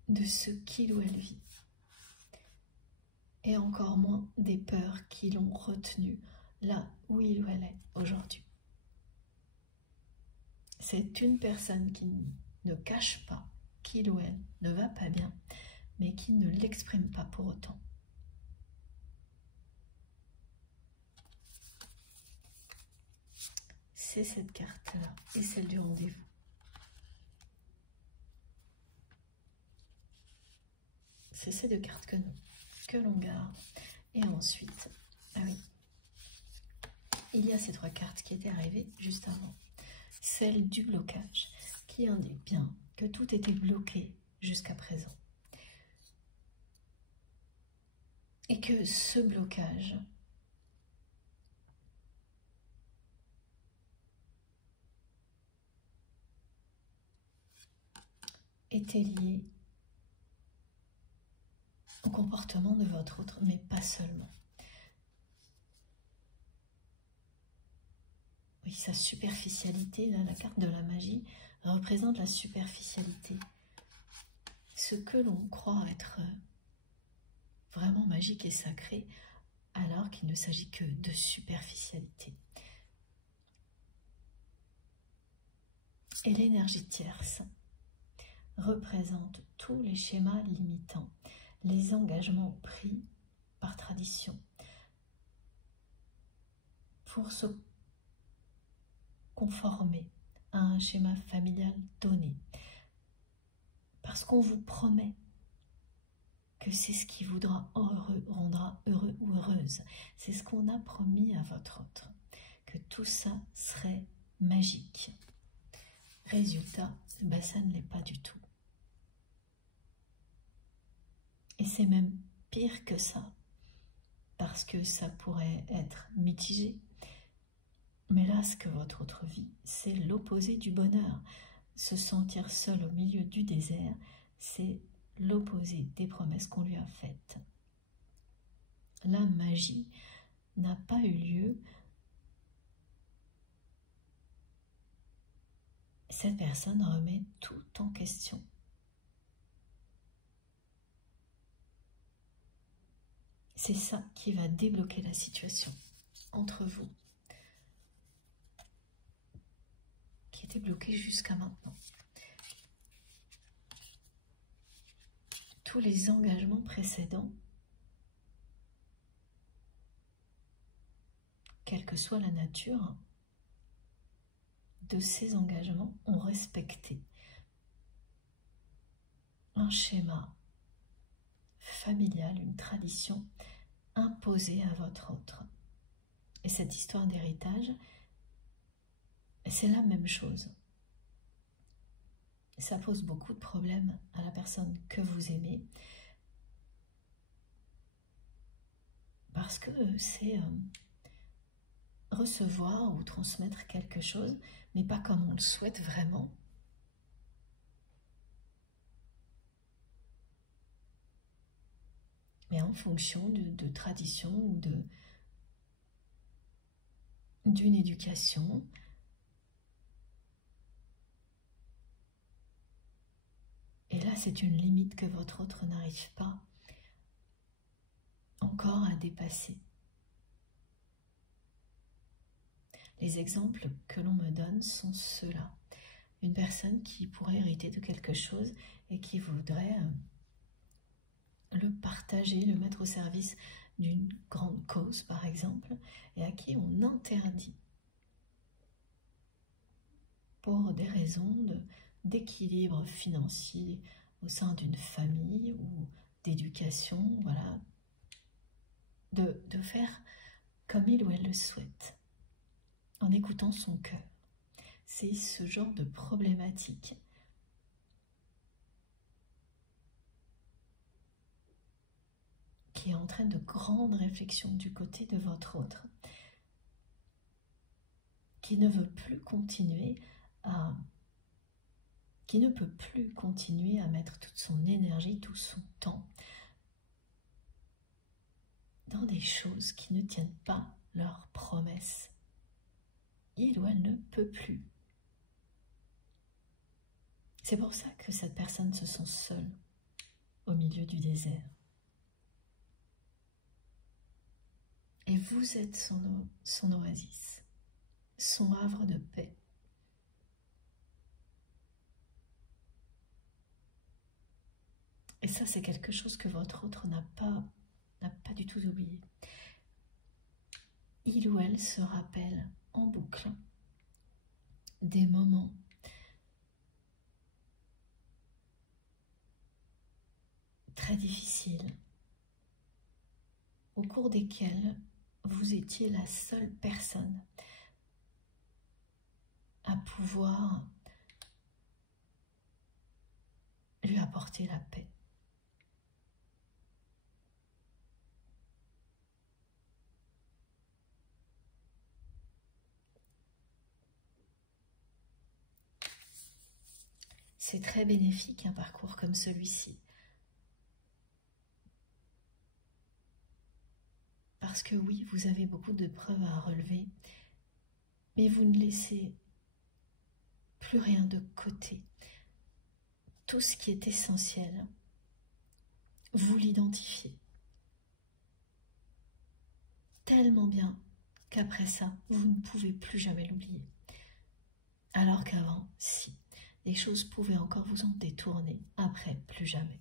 de ce qu'il ou elle vit, et encore moins des peurs qui l'ont retenu là où il ou elle est aujourd'hui. C'est une personne qui ne cache pas qu'il ou elle ne va pas bien, mais qui ne l'exprime pas pour autant. C'est cette carte-là et celle du rendez-vous. C'est ces deux cartes que l'on garde. Et ensuite, ah oui, il y a ces trois cartes qui étaient arrivées juste avant. Celle du blocage, qui indique bien que tout était bloqué jusqu'à présent. Et que ce blocage était lié au comportement de votre autre, mais pas seulement. Oui, sa superficialité, là, la carte de la magie, représente la superficialité. Ce que l'on croit être vraiment magique et sacré, alors qu'il ne s'agit que de superficialité. Et l'énergie tierce représente tous les schémas limitants, les engagements pris par tradition pour se conformer à un schéma familial donné. Parce qu'on vous promet que c'est ce qui vous rendra heureux ou heureuse. C'est ce qu'on a promis à votre autre, que tout ça serait magique. Résultat, ça ne l'est pas du tout. Et c'est même pire que ça, parce que ça pourrait être mitigé. Mais là, ce que votre autre vit, c'est l'opposé du bonheur. Se sentir seul au milieu du désert, c'est l'opposé des promesses qu'on lui a faites. La magie n'a pas eu lieu. Cette personne remet tout en question. C'est ça qui va débloquer la situation entre vous, qui était bloquée jusqu'à maintenant. Tous les engagements précédents, quelle que soit la nature de ces engagements, ont respecté un schéma familial, une tradition imposée à votre autre. Et cette histoire d'héritage, c'est la même chose. ça pose beaucoup de problèmes à la personne que vous aimez, parce que c'est recevoir ou transmettre quelque chose, mais pas comme on le souhaite vraiment. Mais en fonction de tradition ou d'une éducation. Et là, c'est une limite que votre autre n'arrive pas encore à dépasser. Les exemples que l'on me donne sont ceux-là. Une personne qui pourrait hériter de quelque chose et qui voudrait le partager, le mettre au service d'une grande cause, par exemple, et à qui on interdit, pour des raisons d'équilibre financier au sein d'une famille ou d'éducation, voilà, de faire comme il ou elle le souhaite, en écoutant son cœur. C'est ce genre de problématique qui entraîne de grandes réflexions du côté de votre autre, qui ne veut plus continuer qui ne peut plus continuer à mettre toute son énergie, tout son temps dans des choses qui ne tiennent pas leurs promesses. Il ou elle ne peut plus. C'est pour ça que cette personne se sent seule au milieu du désert. Et vous êtes son oasis, son havre de paix. Et ça, c'est quelque chose que votre autre n'a pas du tout oublié. Il ou elle se rappelle en boucle des moments très difficiles au cours desquels vous étiez la seule personne à pouvoir lui apporter la paix. C'est très bénéfique un parcours comme celui-ci. Parce que oui, vous avez beaucoup de preuves à relever, mais vous ne laissez plus rien de côté. Tout ce qui est essentiel, vous l'identifiez tellement bien qu'après ça, vous ne pouvez plus jamais l'oublier. Alors qu'avant, si, les choses pouvaient encore vous en détourner, après, plus jamais.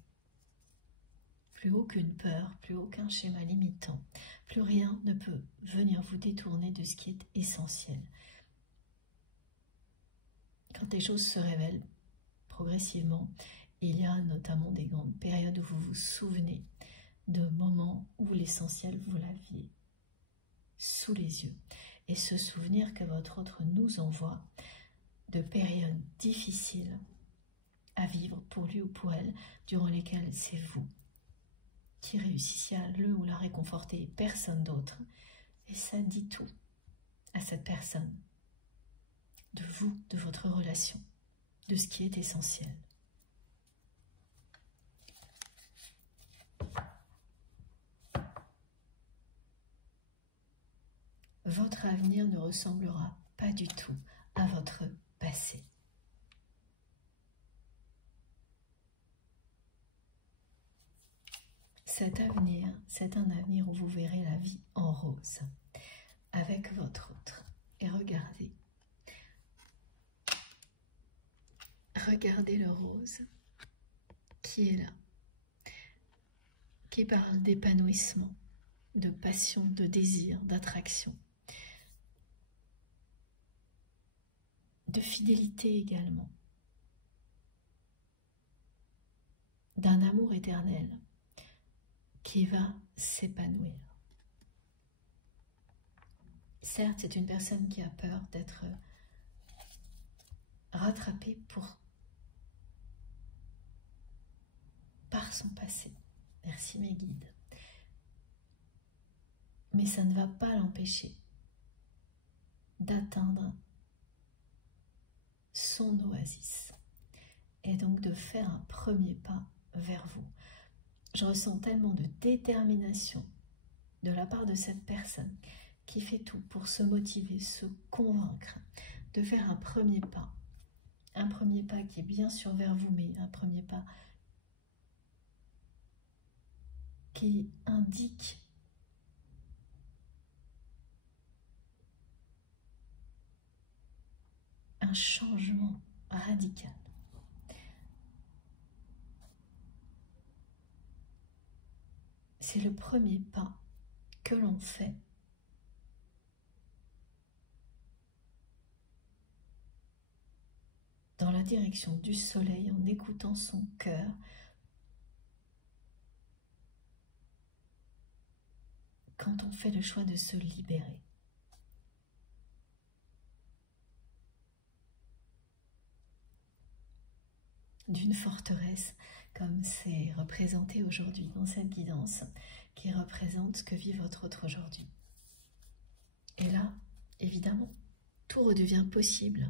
Plus aucune peur, plus aucun schéma limitant, plus rien ne peut venir vous détourner de ce qui est essentiel. Quand les choses se révèlent progressivement, il y a notamment des grandes périodes où vous vous souvenez de moments où l'essentiel vous l'aviez sous les yeux. Et ce souvenir que votre autre nous envoie de périodes difficiles à vivre pour lui ou pour elle, durant lesquelles c'est vous qui réussissiez à le ou la réconforter, personne d'autre. Et ça dit tout à cette personne, de vous, de votre relation, de ce qui est essentiel. Votre avenir ne ressemblera pas du tout à votre passé. Cet avenir, c'est un avenir où vous verrez la vie en rose, avec votre autre. Et regardez. Regardez le rose qui est là, qui parle d'épanouissement, de passion, de désir, d'attraction, de fidélité également, d'un amour éternel qui va s'épanouir. Certes, c'est une personne qui a peur d'être rattrapée pour son passé. Merci mes guides. Mais ça ne va pas l'empêcher d'atteindre son oasis et donc de faire un premier pas vers vous. Je ressens tellement de détermination de la part de cette personne qui fait tout pour se motiver, se convaincre de faire un premier pas qui est bien sûr vers vous, mais un premier pas qui indique un changement radical. C'est le premier pas que l'on fait dans la direction du soleil en écoutant son cœur, quand on fait le choix de se libérer. D'une forteresse, comme c'est représenté aujourd'hui dans cette guidance, qui représente ce que vit votre autre aujourd'hui. Et là, évidemment, tout redevient possible.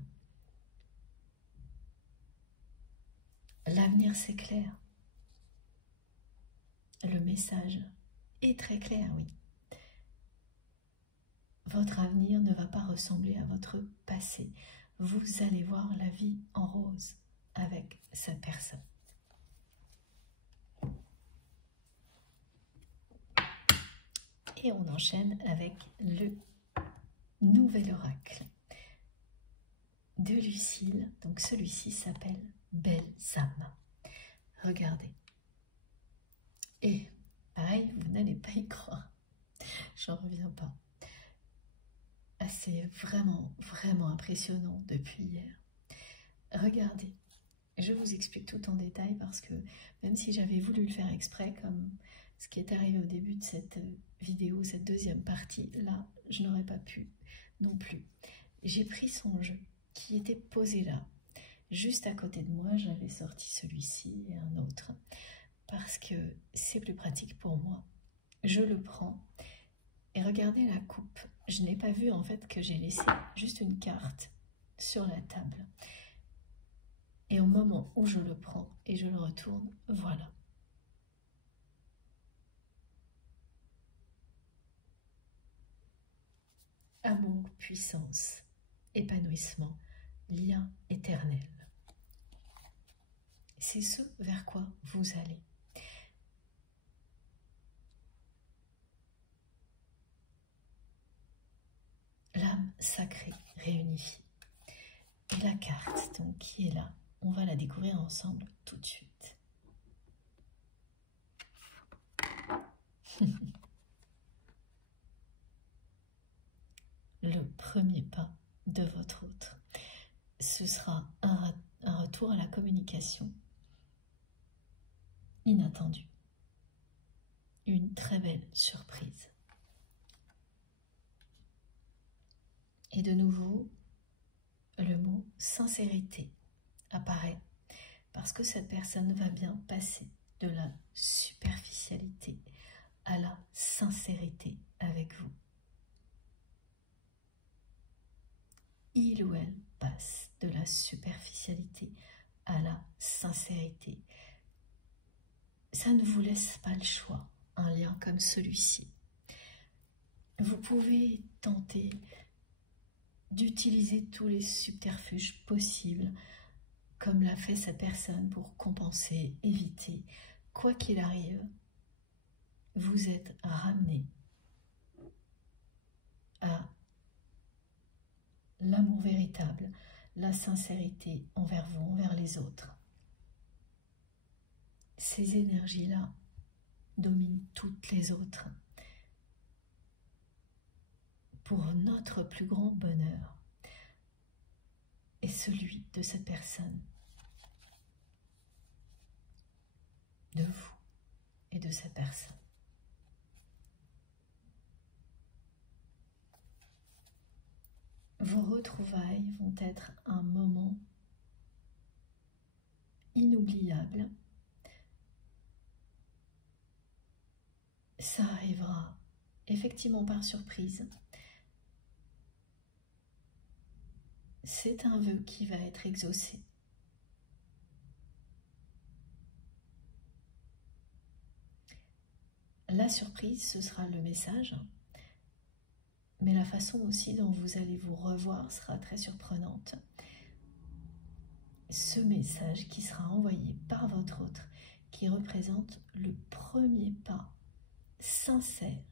L'avenir s'éclaire. Le message est très clair, oui. Votre avenir ne va pas ressembler à votre passé. Vous allez voir la vie en rose avec cette personne. Et on enchaîne avec le nouvel oracle de Lucille. Donc celui-ci s'appelle Belles âmes. Regardez. Et pareil, vous n'allez pas y croire. J'en reviens pas. Ah, c'est vraiment, vraiment impressionnant depuis hier. Regardez. Je vous explique tout en détail parce que même si j'avais voulu le faire exprès, comme ce qui est arrivé au début de cette vidéo, cette deuxième partie, là, je n'aurais pas pu non plus. J'ai pris son jeu qui était posé là. Juste à côté de moi, j'avais sorti celui-ci et un autre parce que c'est plus pratique pour moi. Je le prends et regardez la coupe. Je n'ai pas vu en fait que j'ai laissé juste une carte sur la table. Et au moment où je le prends et je le retourne, voilà. Amour, puissance, épanouissement, lien éternel. C'est ce vers quoi vous allez. L'âme sacrée réunifie. Et la carte donc, qui est là, on va la découvrir ensemble tout de suite. Le premier pas de votre autre, ce sera un retour à la communication inattendue. Une très belle surprise. Et de nouveau, le mot sincérité apparaît parce que cette personne va bien passer de la superficialité à la sincérité avec vous. Il ou elle passe de la superficialité à la sincérité. Ça ne vous laisse pas le choix, un lien comme celui-ci. Vous pouvez tenter d'utiliser tous les subterfuges possibles, comme l'a fait cette personne pour compenser, éviter. Quoi qu'il arrive, vous êtes ramené à l'amour véritable, la sincérité envers vous, envers les autres. Ces énergies-là dominent toutes les autres pour notre plus grand bonheur et celui de cette personne, de vous et de cette personne. Vos retrouvailles vont être un moment inoubliable effectivement par surprise. C'est un vœu qui va être exaucé. La surprise, ce sera le message, mais la façon aussi dont vous allez vous revoir sera très surprenante. Ce message qui sera envoyé par votre autre, qui représente le premier pas sincère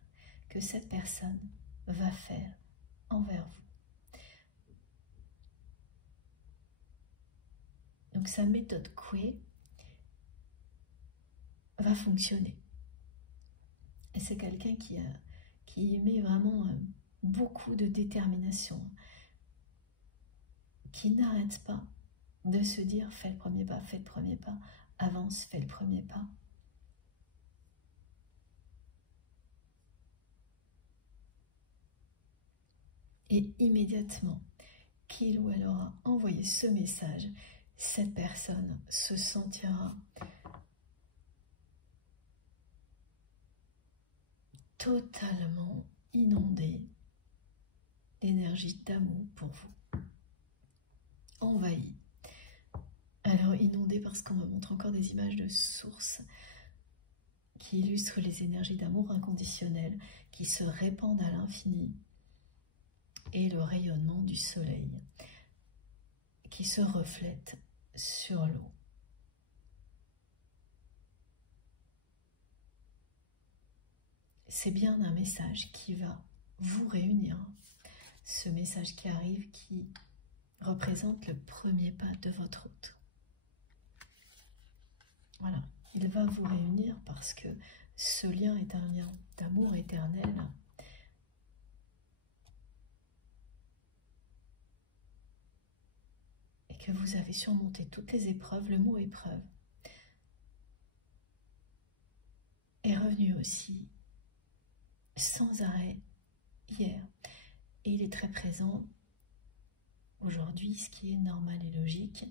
que cette personne va faire envers vous. Donc sa méthode Coué va fonctionner. Et c'est quelqu'un qui émet vraiment beaucoup de détermination, qui n'arrête pas de se dire fais le premier pas, avance, fais le premier pas. Et immédiatement qu'il ou elle aura envoyé ce message, cette personne se sentira totalement inondée d'énergie d'amour pour vous, envahie. Alors inondée parce qu'on me montre encore des images de sources qui illustrent les énergies d'amour inconditionnel qui se répandent à l'infini et le rayonnement du soleil qui se reflète sur l'eau. C'est bien un message qui va vous réunir, ce message qui arrive qui représente le premier pas de votre hôte. Voilà, il va vous réunir parce que ce lien est un lien d'amour éternel. Et que vous avez surmonté toutes les épreuves, le mot épreuve est revenu aussi sans arrêt hier. Et il est très présent aujourd'hui, ce qui est normal et logique,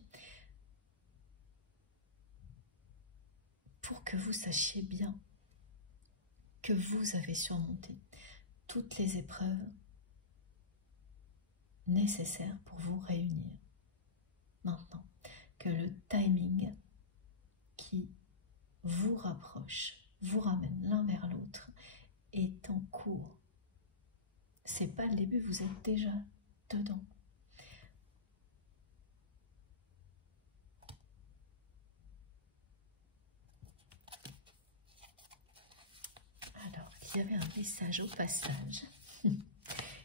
pour que vous sachiez bien que vous avez surmonté toutes les épreuves nécessaires pour vous réunir. Maintenant, que le timing qui vous rapproche, vous ramène l'un vers l'autre, est en cours. C'est pas le début, vous êtes déjà dedans. Alors, il y avait un message au passage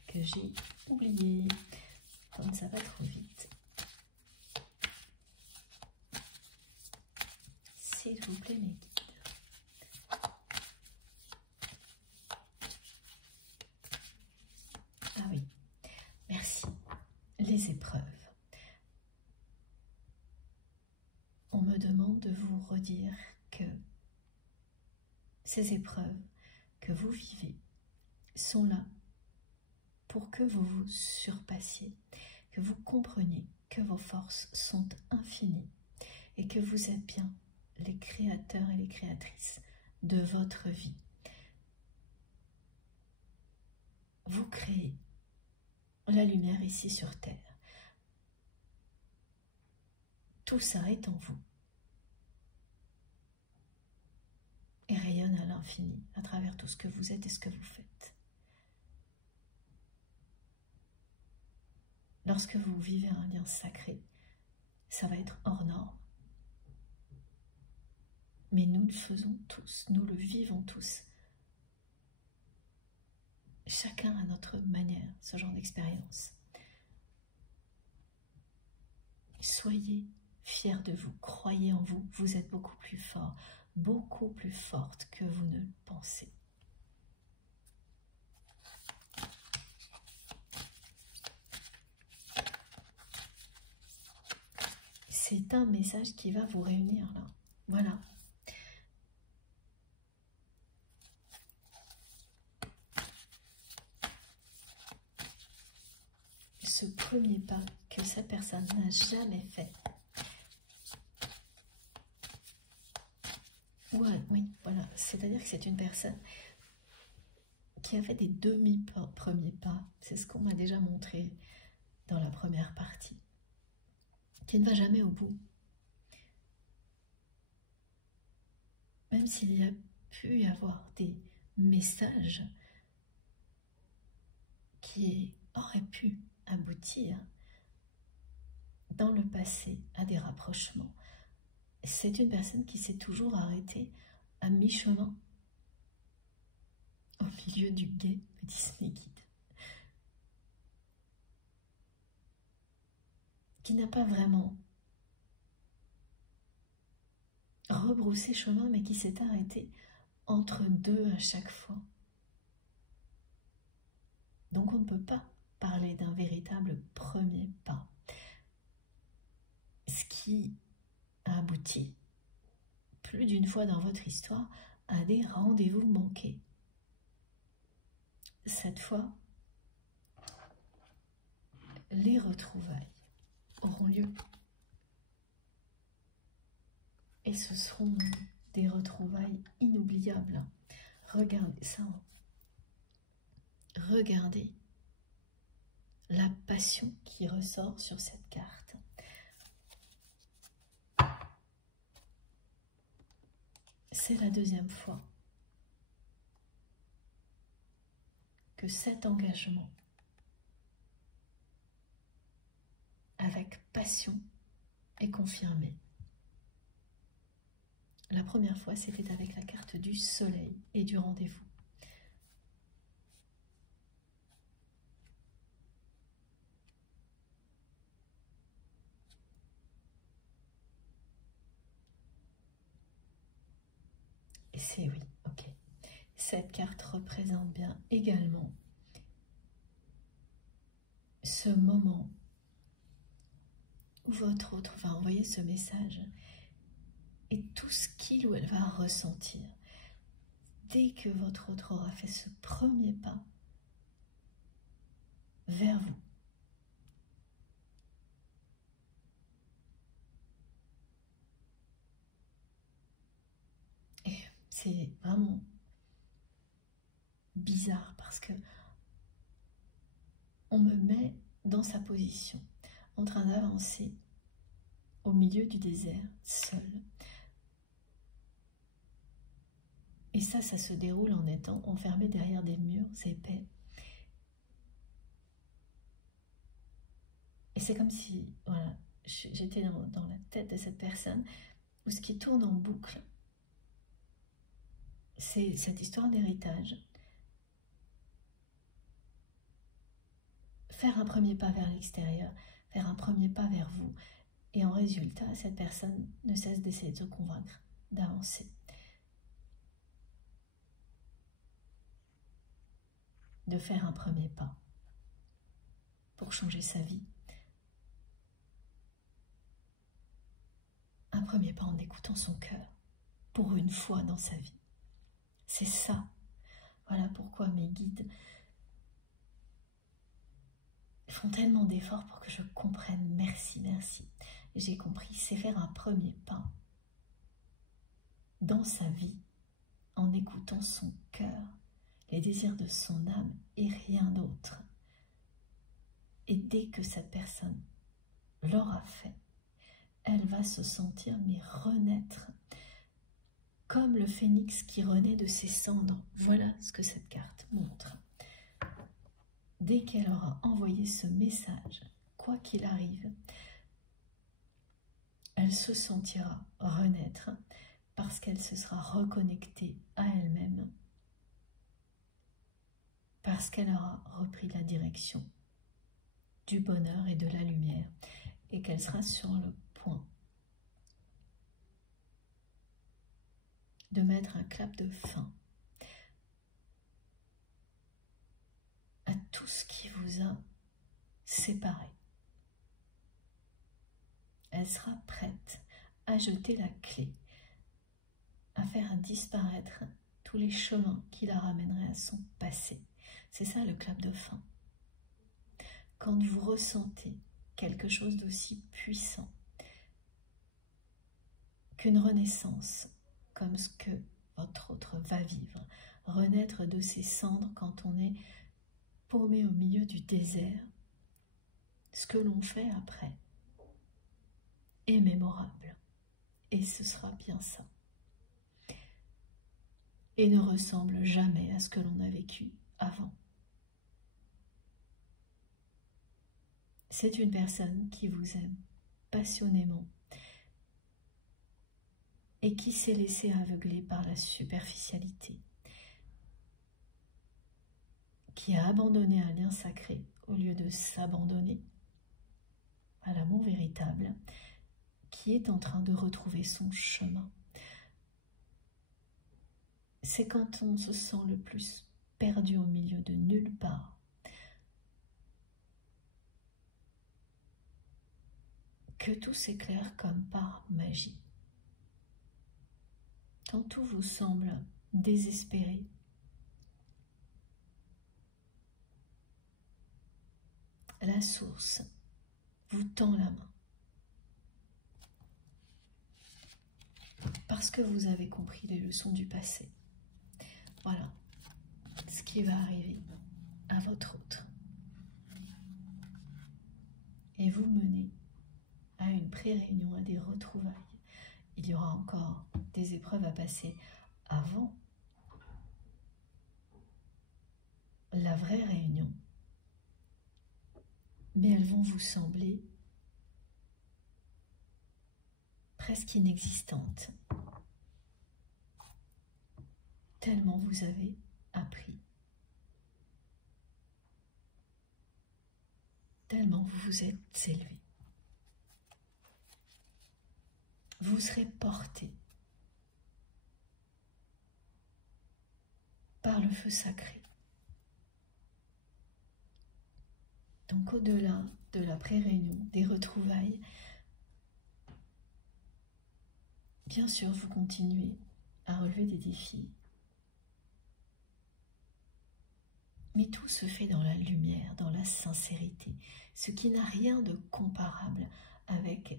que j'ai oublié, comme ça va trop vite. S'il vous plaît, mes guides. Ah oui, merci. Les épreuves. On me demande de vous redire que ces épreuves que vous vivez sont là pour que vous vous surpassiez, que vous compreniez que vos forces sont infinies et que vous êtes bien les créateurs et les créatrices de votre vie. Vous créez la lumière ici sur Terre. Tout ça est en vous et rayonne à l'infini à travers tout ce que vous êtes et ce que vous faites. Lorsque vous vivez un lien sacré, ça va être hors norme. Mais nous le faisons tous, nous le vivons tous. Chacun à notre manière, ce genre d'expérience. Soyez fiers de vous, croyez en vous, vous êtes beaucoup plus fort, beaucoup plus forte que vous ne le pensez. C'est un message qui va vous réunir là. Voilà. Ce premier pas que cette personne n'a jamais fait. Ouais, oui, voilà. C'est-à-dire que c'est une personne qui a fait des demi-premiers pas, c'est ce qu'on m'a déjà montré dans la première partie, qui ne va jamais au bout. Même s'il y a pu y avoir des messages qui auraient pu aboutir dans le passé à des rapprochements, c'est une personne qui s'est toujours arrêtée à mi-chemin, au milieu du gué, me disent mes guides, qui n'a pas vraiment rebroussé chemin, mais qui s'est arrêté entre deux à chaque fois. Donc on ne peut pas parler d'un véritable premier pas. Ce qui a abouti plus d'une fois dans votre histoire à des rendez-vous manqués. Cette fois, les retrouvailles auront lieu. Et ce seront des retrouvailles inoubliables. Regardez ça. Regardez la passion qui ressort sur cette carte. C'est la deuxième fois que cet engagement avec passion est confirmé. La première fois, c'était avec la carte du soleil et du rendez-vous. Et c'est oui, ok. Cette carte représente bien également ce moment où votre autre va envoyer ce message et tout ce qu'il ou elle va ressentir dès que votre autre aura fait ce premier pas vers vous. Et c'est vraiment bizarre parce que on me met dans sa position, en train d'avancer au milieu du désert, seul. Et ça se déroule en étant enfermé derrière des murs épais. Et c'est comme si, voilà, j'étais dans la tête de cette personne, où ce qui tourne en boucle, c'est cette histoire d'héritage. Faire un premier pas vers l'extérieur, faire un premier pas vers vous. Et en résultat, cette personne ne cesse d'essayer de se convaincre d'avancer. De faire un premier pas pour changer sa vie. Un premier pas en écoutant son cœur, pour une fois dans sa vie. C'est ça. Voilà pourquoi mes guides font tellement d'efforts pour que je comprenne. Merci, merci. J'ai compris, c'est faire un premier pas dans sa vie en écoutant son cœur, les désirs de son âme et rien d'autre. Et dès que cette personne l'aura fait, elle va se sentir mais renaître comme le phénix qui renaît de ses cendres. Voilà ce que cette carte montre. Dès qu'elle aura envoyé ce message, quoi qu'il arrive, elle se sentira renaître parce qu'elle se sera reconnectée à elle-même, parce qu'elle aura repris la direction du bonheur et de la lumière et qu'elle sera sur le point de mettre un clap de fin à tout ce qui vous a séparé. Elle sera prête à jeter la clé, à faire disparaître tous les chemins qui la ramèneraient à son passé. C'est ça le clap de fin. Quand vous ressentez quelque chose d'aussi puissant qu'une renaissance, comme ce que votre autre va vivre, renaître de ses cendres quand on est paumé au milieu du désert, ce que l'on fait après est mémorable. Et ce sera bien ça. Et ne ressemble jamais à ce que l'on a vécu avant. C'est une personne qui vous aime passionnément et qui s'est laissée aveugler par la superficialité, qui a abandonné un lien sacré au lieu de s'abandonner à l'amour véritable, qui est en train de retrouver son chemin. C'est quand on se sent le plus perdu au milieu de nulle part que tout s'éclaire comme par magie. Quand tout vous semble désespéré, la source vous tend la main. Parce que vous avez compris les leçons du passé. Voilà ce qui va arriver à votre autre. Et vous menez à une pré-réunion, à des retrouvailles. Il y aura encore des épreuves à passer avant la vraie réunion. Mais elles vont vous sembler presque inexistantes. Tellement vous avez appris. Tellement vous vous êtes élevé. Vous serez porté par le feu sacré. Donc au-delà de la pré-réunion, des retrouvailles, bien sûr vous continuez à relever des défis, mais tout se fait dans la lumière, dans la sincérité, ce qui n'a rien de comparable avec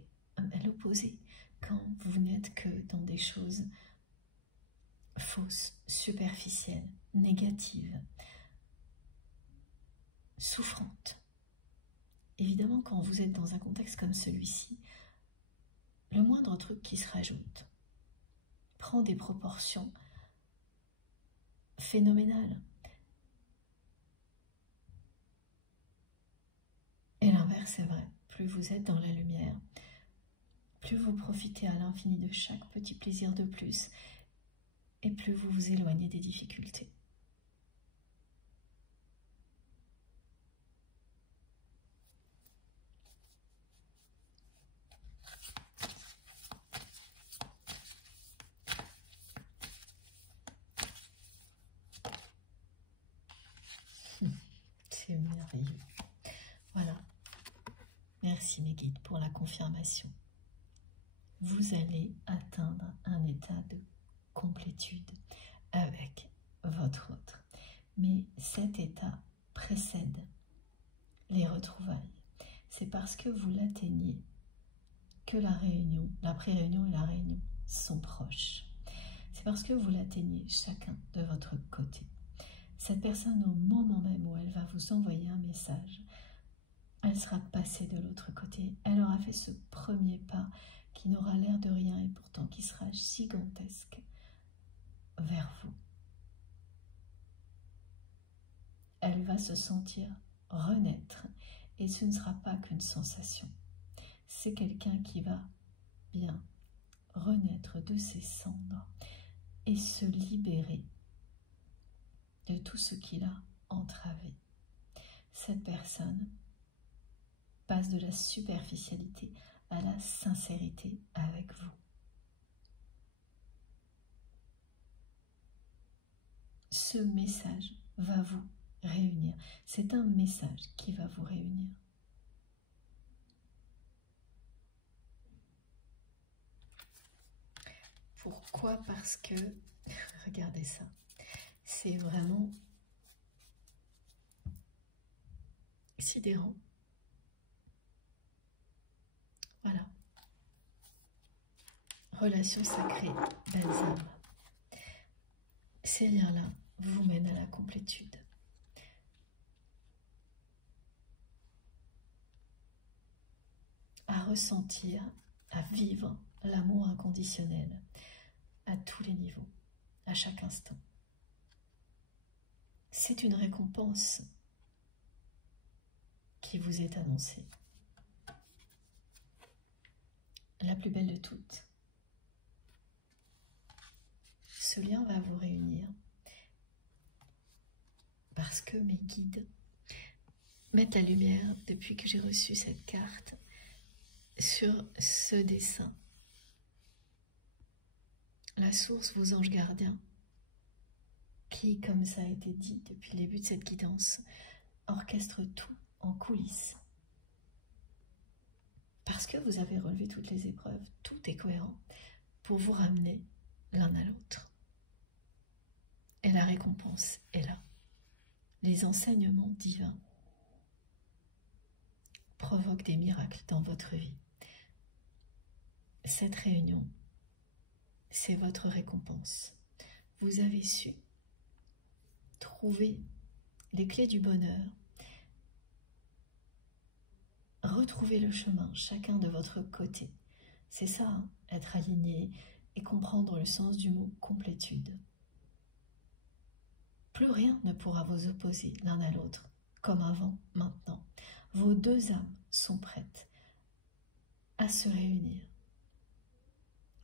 l'opposé, quand vous n'êtes que dans des choses fausses, superficielles, négatives, souffrantes. Évidemment, quand vous êtes dans un contexte comme celui-ci, le moindre truc qui se rajoute prend des proportions phénoménales. Et l'inverse est vrai. Plus vous êtes dans la lumière, plus vous profitez à l'infini de chaque petit plaisir de plus, et plus vous vous éloignez des difficultés. C'est merveilleux. Voilà. Merci mes guides pour la confirmation. Vous allez atteindre un état de complétude avec votre autre. Mais cet état précède les retrouvailles. C'est parce que vous l'atteignez que la réunion, la pré-réunion et la réunion sont proches. C'est parce que vous l'atteignez chacun de votre côté. Cette personne, au moment même où elle va vous envoyer un message, elle sera passée de l'autre côté. Elle aura fait ce premier pas qui n'aura l'air de rien et pourtant qui sera gigantesque vers vous. Elle va se sentir renaître et ce ne sera pas qu'une sensation. C'est quelqu'un qui va bien renaître de ses cendres et se libérer de tout ce qui l'a entravé. Cette personne passe de la superficialité à la sincérité avec vous. Ce message va vous réunir. C'est un message qui va vous réunir. Pourquoi? Parce que, regardez ça, c'est vraiment sidérant. Voilà. Relation sacrée, balsame. Ces liens-là vous mène à la complétude. À ressentir, à vivre l'amour inconditionnel à tous les niveaux, à chaque instant. C'est une récompense qui vous est annoncée. La plus belle de toutes. Ce lien va vous réunir parce que mes guides mettent la lumière depuis que j'ai reçu cette carte sur ce dessin. La source, vos anges gardiens, qui, comme ça a été dit depuis le début de cette guidance, orchestre tout en coulisses. Parce que vous avez relevé toutes les épreuves, tout est cohérent pour vous ramener l'un à l'autre. Et la récompense est là. Les enseignements divins provoquent des miracles dans votre vie. Cette réunion, c'est votre récompense. Vous avez su trouver les clés du bonheur, retrouver le chemin, chacun de votre côté. C'est ça, hein, être aligné et comprendre le sens du mot complétude. Plus rien ne pourra vous opposer l'un à l'autre, comme avant, maintenant. Vos deux âmes sont prêtes à se réunir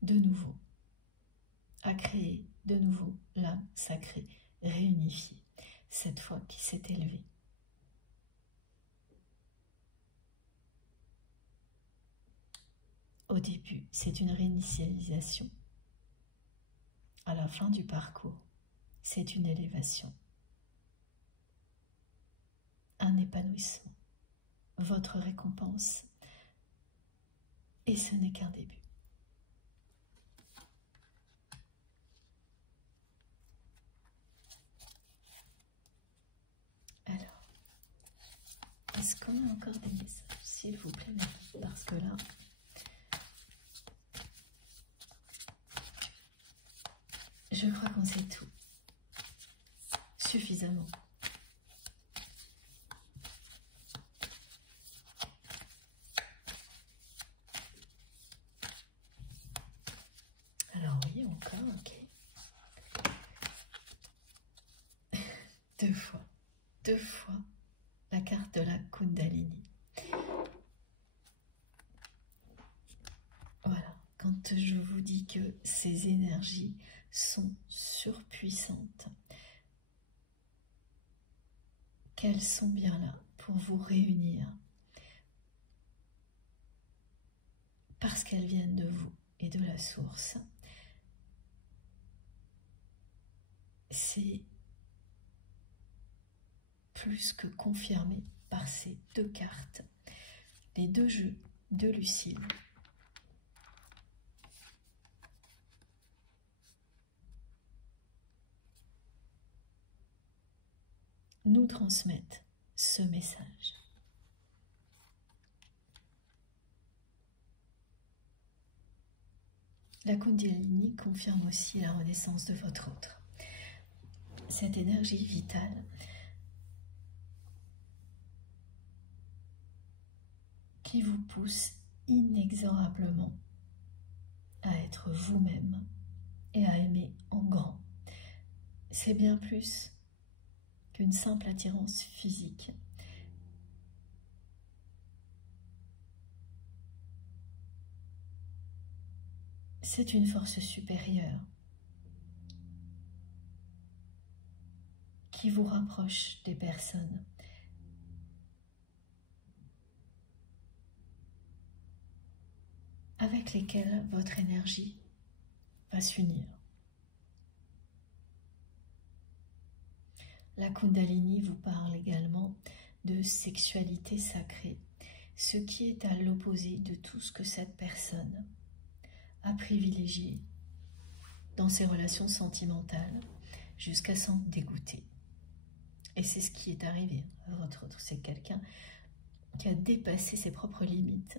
de nouveau, à créer de nouveau l'âme sacrée, réunifiée, cette fois qui s'est élevée. Au début, c'est une réinitialisation. À la fin du parcours, c'est une élévation, un épanouissement, votre récompense, et ce n'est qu'un début. Alors, est-ce qu'on a encore des messages, s'il vous plaît, parce que là, je crois qu'on sait tout, suffisamment. Alors oui, encore, ok. Deux fois la carte de la Kundalini. Voilà, quand je vous dis que ces énergies sont surpuissantes, qu'elles sont bien là pour vous réunir, parce qu'elles viennent de vous et de la source, c'est plus que confirmé par ces deux cartes, les deux jeux de Lucille. Nous transmettent ce message. La Kundalini confirme aussi la renaissance de votre autre. Cette énergie vitale qui vous pousse inexorablement à être vous-même et à aimer en grand. C'est bien plus qu'une simple attirance physique. C'est une force supérieure qui vous rapproche des personnes avec lesquelles votre énergie va s'unir. La Kundalini vous parle également de sexualité sacrée, ce qui est à l'opposé de tout ce que cette personne a privilégié dans ses relations sentimentales jusqu'à s'en dégoûter. Et c'est ce qui est arrivé à votre autre. C'est quelqu'un qui a dépassé ses propres limites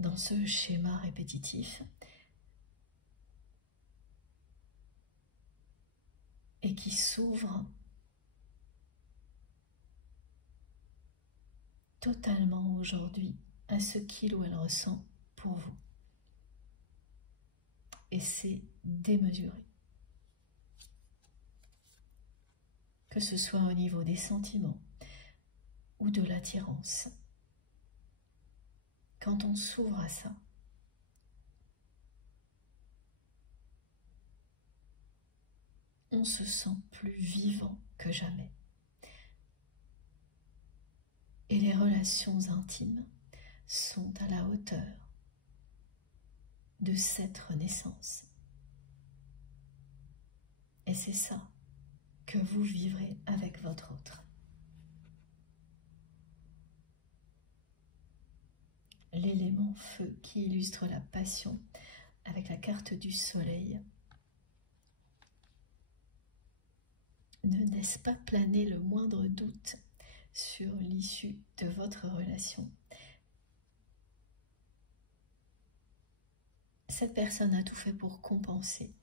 dans ce schéma répétitif s'ouvre totalement aujourd'hui à ce qu'il ou elle ressent pour vous. Et c'est démesuré. Que ce soit au niveau des sentiments ou de l'attirance. Quand on s'ouvre à ça, on se sent plus vivant que jamais. Et les relations intimes sont à la hauteur de cette renaissance. Et c'est ça que vous vivrez avec votre autre. L'élément feu qui illustre la passion avec la carte du soleil ne laisse pas planer le moindre doute sur l'issue de votre relation. Cette personne a tout fait pour compenser,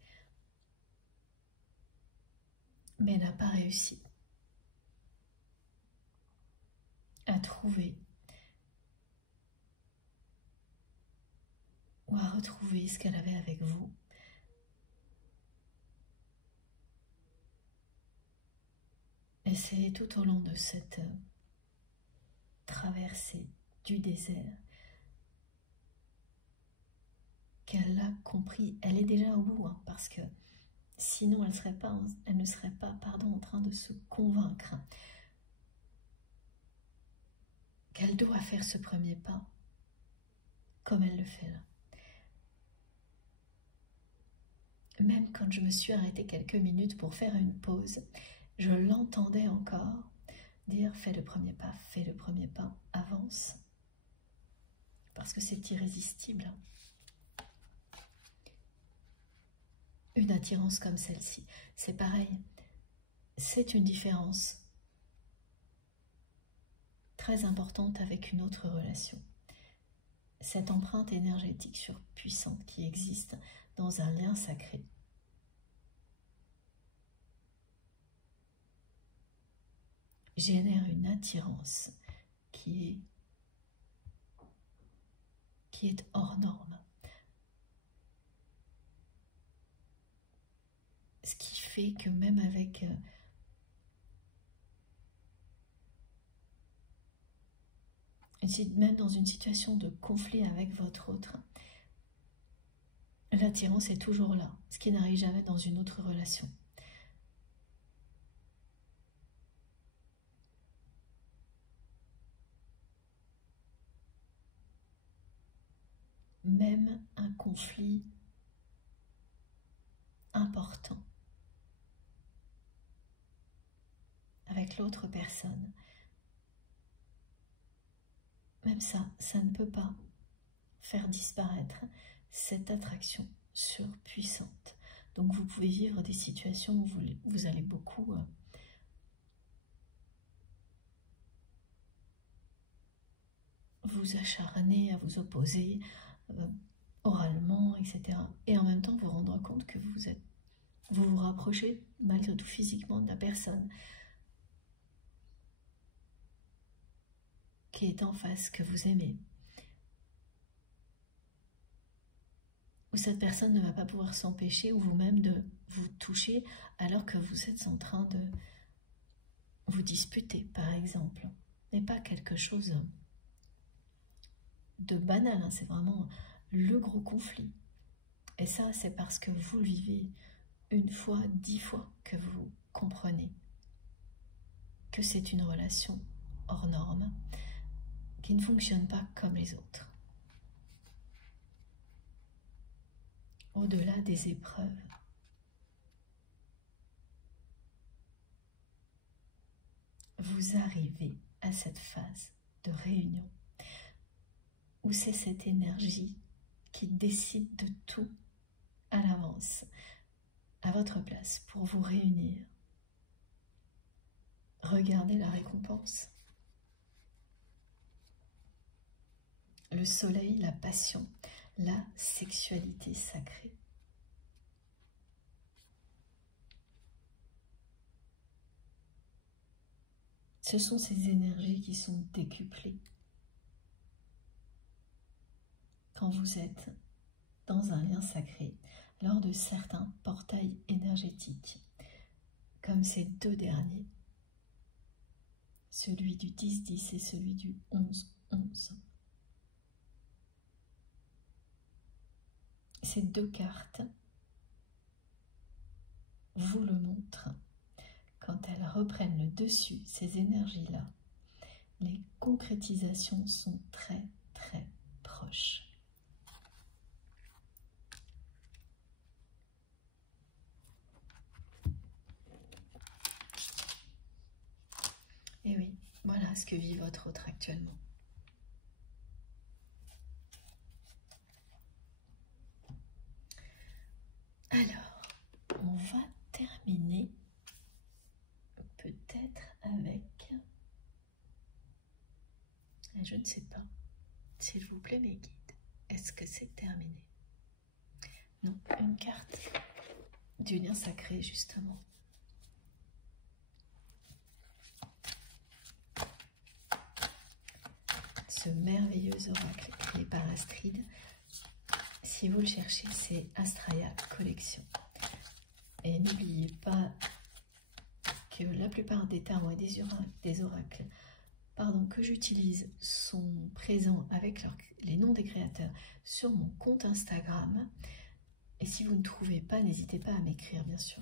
mais n'a pas réussi à trouver ou à retrouver ce qu'elle avait avec vous. Et c'est tout au long de cette traversée du désert qu'elle a compris. Elle est déjà au bout, hein, parce que sinon elle ne serait pas en train de se convaincre qu'elle doit faire ce premier pas comme elle le fait là. Même quand je me suis arrêtée quelques minutes pour faire une pause, je l'entendais encore dire « fais le premier pas, avance ». Parce que c'est irrésistible. Une attirance comme celle-ci, c'est pareil. C'est une différence très importante avec une autre relation. Cette empreinte énergétique surpuissante qui existe dans un lien sacré. Génère une attirance qui est hors norme. Ce qui fait que même avec même dans une situation de conflit avec votre autre, l'attirance est toujours là, ce qui n'arrive jamais dans une autre relation. Même un conflit important avec l'autre personne, même ça ne peut pas faire disparaître cette attraction surpuissante. Donc vous pouvez vivre des situations où vous allez beaucoup vous acharner à vous opposer oralement, etc. Et en même temps vous rendre compte que vous vous rapprochez malgré tout physiquement de la personne qui est en face, que vous aimez. Ou cette personne ne va pas pouvoir s'empêcher, ou vous-même, de vous toucher alors que vous êtes en train de vous disputer, par exemple. Ce n'est pas quelque chose de banal, hein, c'est vraiment le gros conflit. Et ça, c'est parce que vous le vivez une fois, 10 fois, que vous comprenez que c'est une relation hors norme, qui ne fonctionne pas comme les autres. Au-delà des épreuves, vous arrivez à cette phase de réunion où c'est cette énergie qui décide de tout à l'avance, à votre place, pour vous réunir. Regardez la récompense. Le soleil, la passion, la sexualité sacrée. Ce sont ces énergies qui sont décuplées quand vous êtes dans un lien sacré, lors de certains portails énergétiques, comme ces deux derniers, celui du 10-10 et celui du 11-11. Ces deux cartes vous le montrent. Quand elles reprennent le dessus, ces énergies-là, les concrétisations sont très très proches. Et oui, voilà ce que vit votre autre actuellement. Alors, on va terminer peut-être avec... Je ne sais pas. S'il vous plaît, mes guides, est-ce que c'est terminé? Non, une carte du lien sacré, justement. Ce merveilleux oracle créé par Astrid. Si vous le cherchez, c'est Astraya Collection. Et n'oubliez pas que la plupart des tarons et des oracles que j'utilise sont présents avec les noms des créateurs sur mon compte Instagram. Et si vous ne trouvez pas, n'hésitez pas à m'écrire, bien sûr.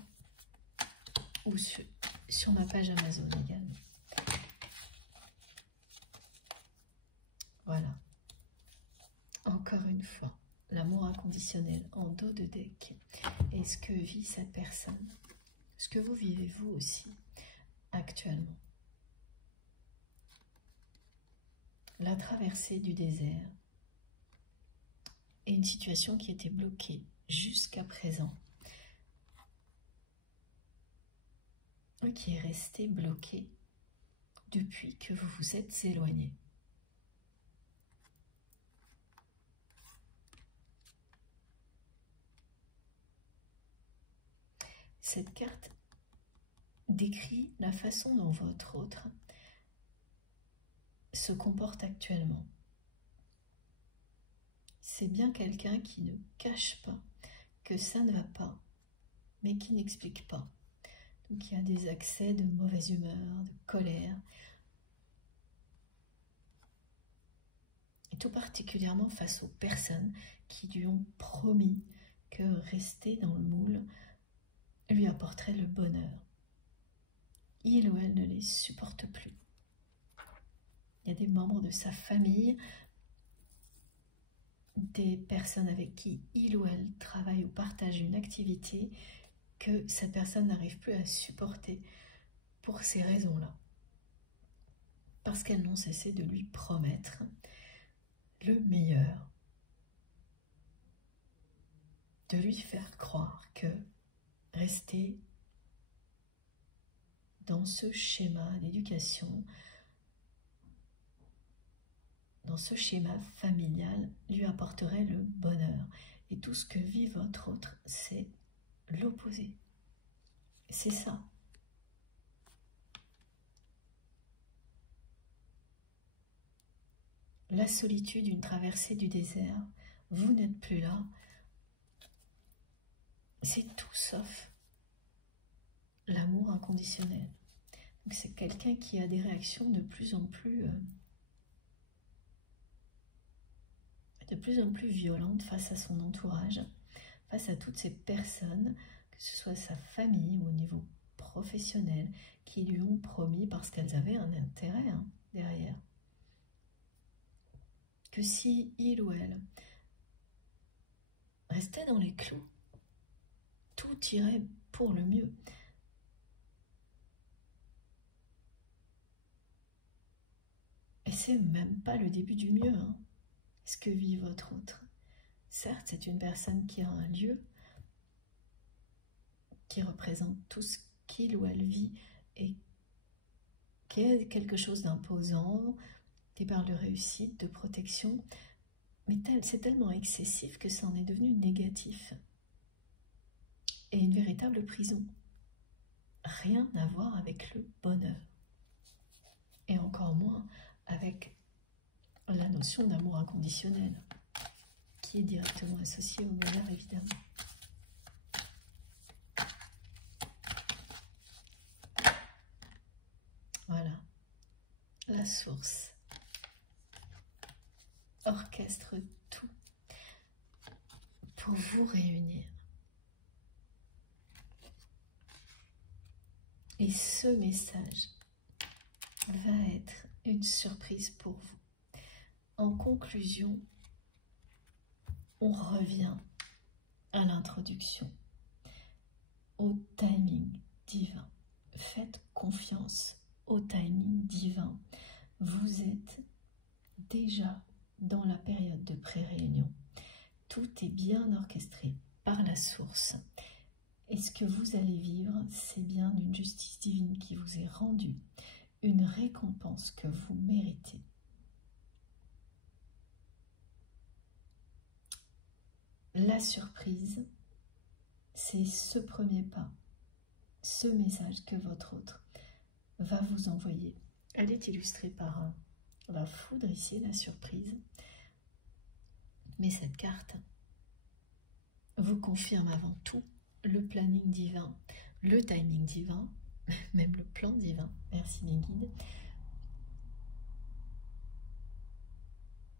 Ou sur ma page Amazon également. Voilà. Encore une fois, l'amour inconditionnel en dos de deck. Et ce que vit cette personne. Ce que vous vivez vous aussi actuellement. La traversée du désert est une situation qui était bloquée jusqu'à présent. Et qui est restée bloquée depuis que vous vous êtes éloigné. Cette carte décrit la façon dont votre autre se comporte actuellement. C'est bien quelqu'un qui ne cache pas que ça ne va pas, mais qui n'explique pas. Donc il y a des accès de mauvaise humeur, de colère, et tout particulièrement face aux personnes qui lui ont promis que rester dans le moule lui apporterait le bonheur. Il ou elle ne les supporte plus. Il y a des membres de sa famille, des personnes avec qui il ou elle travaille ou partage une activité que cette personne n'arrive plus à supporter pour ces raisons-là. Parce qu'elles n'ont cessé de lui promettre le meilleur. De lui faire croire que rester dans ce schéma d'éducation, dans ce schéma familial, lui apporterait le bonheur. Et tout ce que vit votre autre, c'est l'opposé. C'est ça. La solitude, une traversée du désert, vous n'êtes plus là. C'est tout sauf l'amour inconditionnel. Donc c'est quelqu'un qui a des réactions de plus en plus violentes face à son entourage, face à toutes ces personnes, que ce soit sa famille ou au niveau professionnel, qui lui ont promis, parce qu'elles avaient un intérêt derrière, que si il ou elle restait dans les clous, tout irait pour le mieux. Et c'est même pas le début du mieux, ce que vit votre autre. Certes, c'est une personne qui a un lieu qui représente tout ce qu'il ou elle vit et qui est quelque chose d'imposant, qui parle de réussite, de protection, mais c'est tellement excessif que ça en est devenu négatif. Et une véritable prison. Rien à voir avec le bonheur. et encore moins avec la notion d'amour inconditionnel, qui est directement associée au bonheur, évidemment. Voilà, la source orchestre tout pour vous réunir. Et ce message va être une surprise pour vous. En conclusion, on revient à l'introduction, au timing divin. Faites confiance au timing divin. Vous êtes déjà dans la période de pré-réunion. Tout est bien orchestré par la source. Et ce que vous allez vivre, c'est bien une justice divine qui vous est rendue, une récompense que vous méritez. La surprise, c'est ce premier pas, ce message que votre autre va vous envoyer. Elle est illustrée par la foudre ici, la surprise. Mais cette carte vous confirme avant tout le planning divin, le timing divin, même le plan divin, merci mes guides,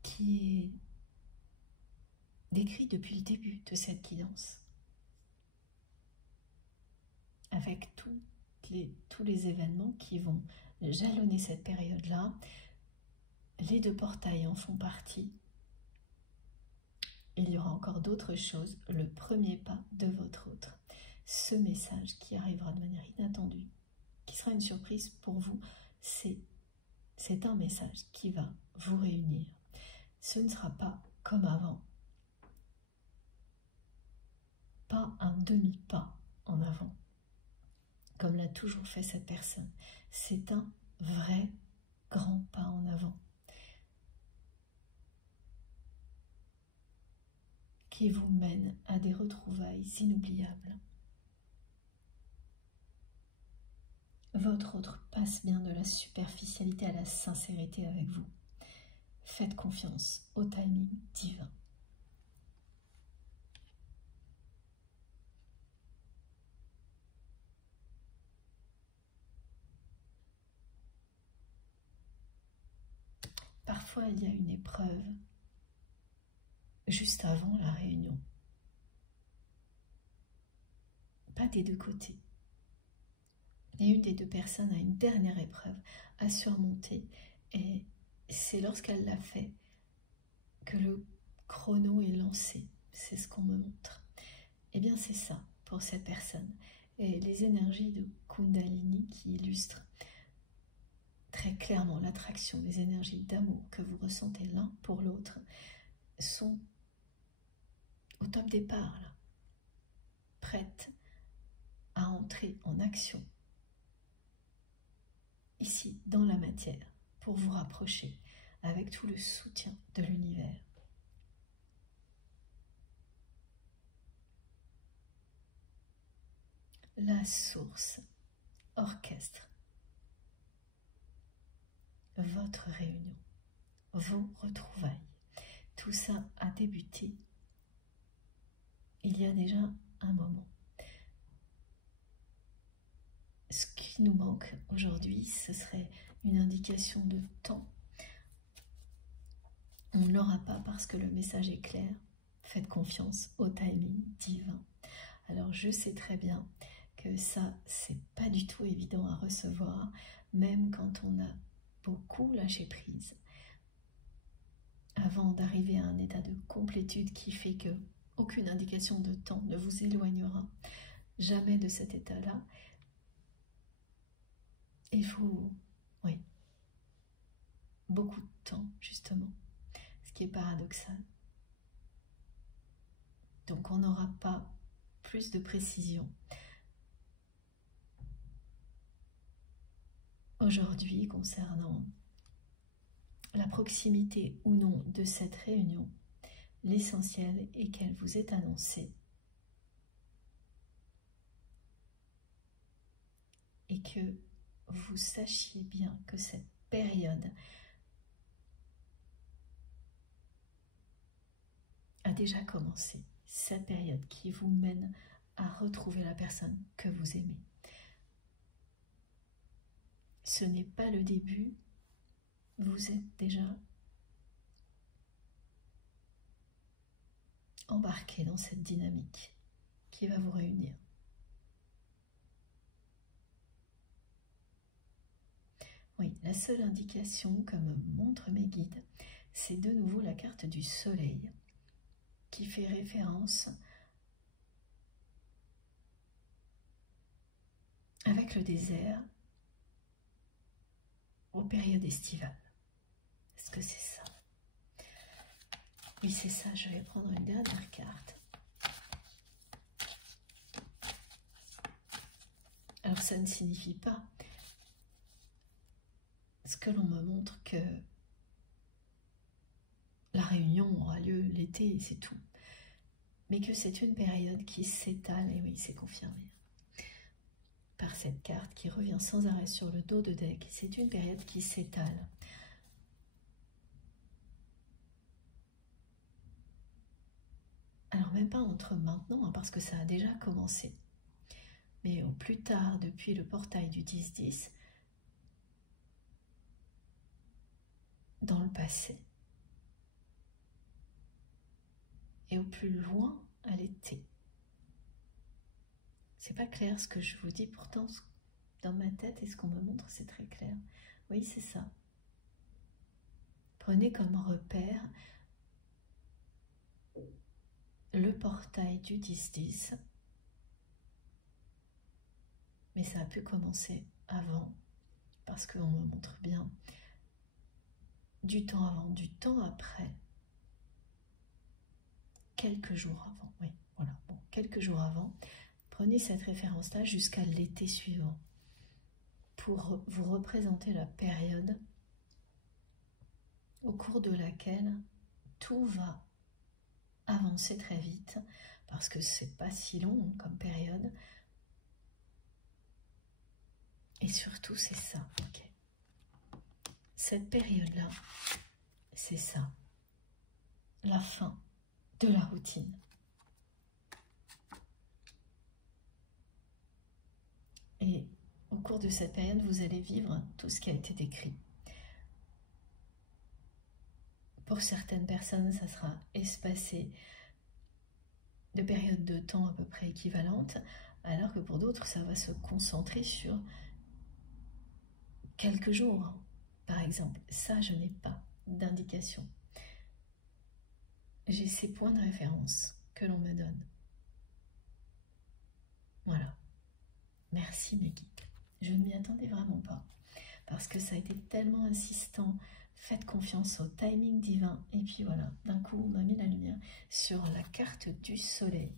qui est décrit depuis le début de cette guidance, avec tous les événements qui vont jalonner cette période-là. Les 2 portails en font partie. Il y aura encore d'autres choses, le premier pas de votre autre. Ce message qui arrivera de manière inattendue, qui sera une surprise pour vous, c'est un message qui va vous réunir. Ce ne sera pas comme avant, pas un demi-pas en avant, comme l'a toujours fait cette personne. C'est un vrai grand pas en avant, qui vous mène à des retrouvailles inoubliables. Votre autre passe bien de la superficialité à la sincérité avec vous. Faites confiance au timing divin. Parfois, il y a une épreuve juste avant la réunion. Pas des 2 côtés. Et une des 2 personnes a une dernière épreuve à surmonter. Et c'est lorsqu'elle l'a fait que le chrono est lancé. C'est ce qu'on me montre. Eh bien, c'est ça pour cette personne. Et les énergies de Kundalini qui illustrent très clairement l'attraction, les énergies d'amour que vous ressentez l'un pour l'autre sont au top départ, là, prêtes à entrer en action, ici, dans la matière, pour vous rapprocher avec tout le soutien de l'univers. La source orchestre votre réunion, vos retrouvailles. Tout ça a débuté il y a déjà un moment. Ce qui nous manque aujourd'hui, ce serait une indication de temps. On ne l'aura pas parce que le message est clair. Faites confiance au timing divin. Alors je sais très bien que ça, c'est pas du tout évident à recevoir, même quand on a beaucoup lâché prise, avant d'arriver à un état de complétude qui fait que aucune indication de temps ne vous éloignera jamais de cet état-là. Il faut, oui, beaucoup de temps, justement, ce qui est paradoxal. Donc on n'aura pas plus de précision aujourd'hui concernant la proximité ou non de cette réunion. L'essentiel est qu'elle vous est annoncée et que vous sachiez bien que cette période a déjà commencé, cette période qui vous mène à retrouver la personne que vous aimez. Ce n'est pas le début, vous êtes déjà embarqué dans cette dynamique qui va vous réunir. Oui, la seule indication que me montrent mes guides, c'est de nouveau la carte du soleil qui fait référence avec le désert aux périodes estivales. Est-ce que c'est ça? Oui, c'est ça. Je vais prendre une dernière carte. Alors, ça ne signifie pas ce que l'on me montre que la réunion aura lieu l'été et c'est tout. Mais que c'est une période qui s'étale, et oui, c'est confirmé par cette carte qui revient sans arrêt sur le dos de deck. C'est une période qui s'étale. Alors même pas entre maintenant, hein, parce que ça a déjà commencé. Mais au plus tard, depuis le portail du 10-10, dans le passé. Et au plus loin, à l'été. C'est pas clair ce que je vous dis, pourtant dans ma tête et ce qu'on me montre, c'est très clair. Oui, c'est ça. Prenez comme repère le portail du 10-10. Mais ça a pu commencer avant, parce qu'on me montre bien du temps avant, du temps après, quelques jours avant. Oui, voilà, bon, quelques jours avant. Prenez cette référence-là jusqu'à l'été suivant pour vous représenter la période au cours de laquelle tout va avancer très vite, parce que c'est pas si long comme période. Et surtout, c'est ça, ok. Cette période-là, c'est ça, la fin de la routine. Et au cours de cette période, vous allez vivre tout ce qui a été décrit. Pour certaines personnes, ça sera espacé de périodes de temps à peu près équivalentes, alors que pour d'autres, ça va se concentrer sur quelques jours, par exemple. Ça, je n'ai pas d'indication. J'ai ces points de référence que l'on me donne. Voilà. Merci mes guides. Je ne m'y attendais vraiment pas, parce que ça a été tellement insistant. Faites confiance au timing divin. Et puis voilà, d'un coup, on m'a mis la lumière sur la carte du soleil,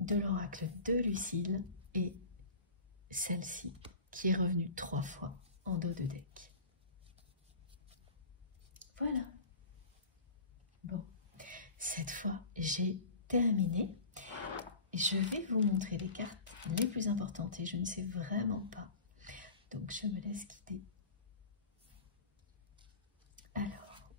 de l'oracle de Lucille, et celle-ci, qui est revenue 3 fois en dos de deck. Voilà. Bon, cette fois, j'ai terminé. Je vais vous montrer les cartes les plus importantes et je ne sais vraiment pas. Donc, je me laisse guider. Alors,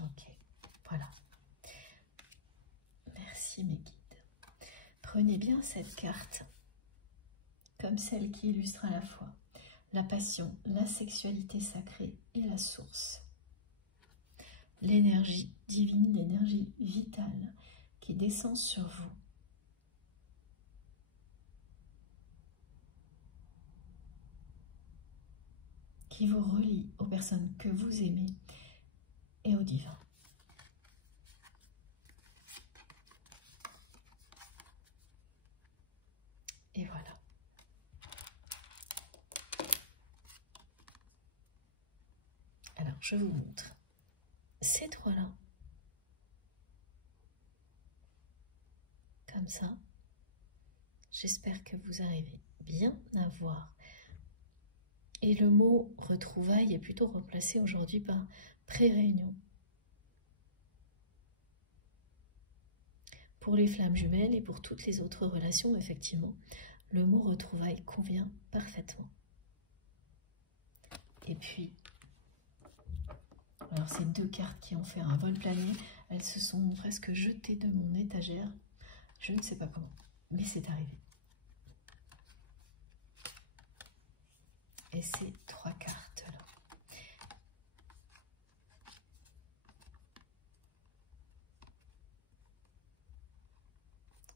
ok, voilà. Merci mes guides. Prenez bien cette carte comme celle qui illustre à la fois la passion, la sexualité sacrée et la source. L'énergie divine, l'énergie vitale qui descend sur vous. Qui vous relie aux personnes que vous aimez et au divin. Et voilà. Alors, je vous montre ces trois-là. Comme ça. J'espère que vous arrivez bien à voir. Et le mot retrouvailles est plutôt remplacé aujourd'hui par pré-réunion. Pour les flammes jumelles et pour toutes les autres relations, effectivement, le mot retrouvailles convient parfaitement. Et puis, alors ces 2 cartes qui ont fait un vol plané, elles se sont presque jetées de mon étagère. Je ne sais pas comment, mais c'est arrivé. Et ces 3 cartes-là.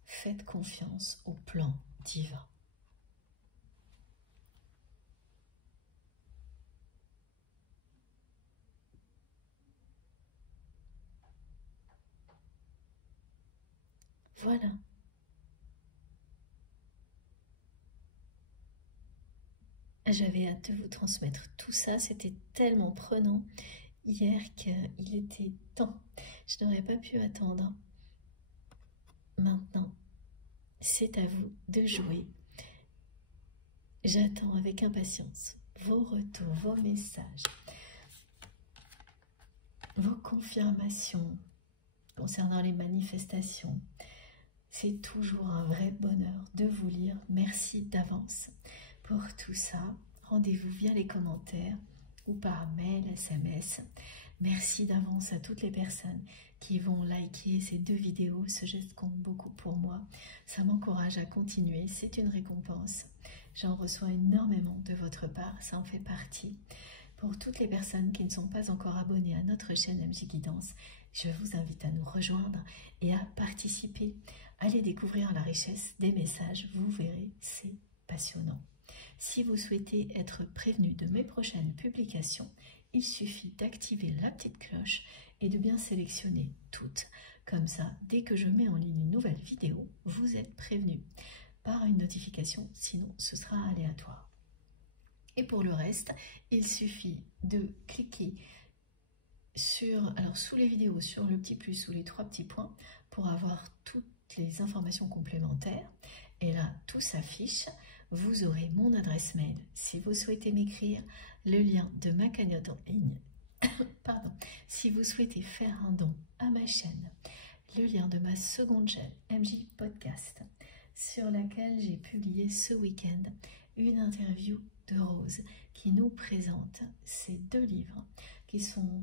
Faites confiance au plan divin. Voilà. J'avais hâte de vous transmettre tout ça. C'était tellement prenant hier qu'il était temps. Je n'aurais pas pu attendre. Maintenant, c'est à vous de jouer. J'attends avec impatience vos retours, vos messages, vos confirmations concernant les manifestations. C'est toujours un vrai bonheur de vous lire. Merci d'avance pour tout ça. Rendez-vous via les commentaires ou par mail, SMS. Merci d'avance à toutes les personnes qui vont liker ces 2 vidéos. Ce geste compte beaucoup pour moi. Ça m'encourage à continuer. C'est une récompense. J'en reçois énormément de votre part. Ça en fait partie. Pour toutes les personnes qui ne sont pas encore abonnées à notre chaîne MJ Guidance, je vous invite à nous rejoindre et à participer. Allez découvrir la richesse des messages. Vous verrez, c'est passionnant. Si vous souhaitez être prévenu de mes prochaines publications, il suffit d'activer la petite cloche et de bien sélectionner toutes. Comme ça, dès que je mets en ligne une nouvelle vidéo, vous êtes prévenu par une notification, sinon ce sera aléatoire. Et pour le reste, il suffit de cliquer sous les vidéos, sur le petit plus ou les 3 petits points pour avoir toutes les informations complémentaires. Et là, tout s'affiche. Vous aurez mon adresse mail si vous souhaitez m'écrire, le lien de ma cagnotte en ligne. Pardon. Si vous souhaitez faire un don à ma chaîne, le lien de ma seconde chaîne, MJ Podcast, sur laquelle j'ai publié ce week-end une interview de Rose qui nous présente ces 2 livres qui sont,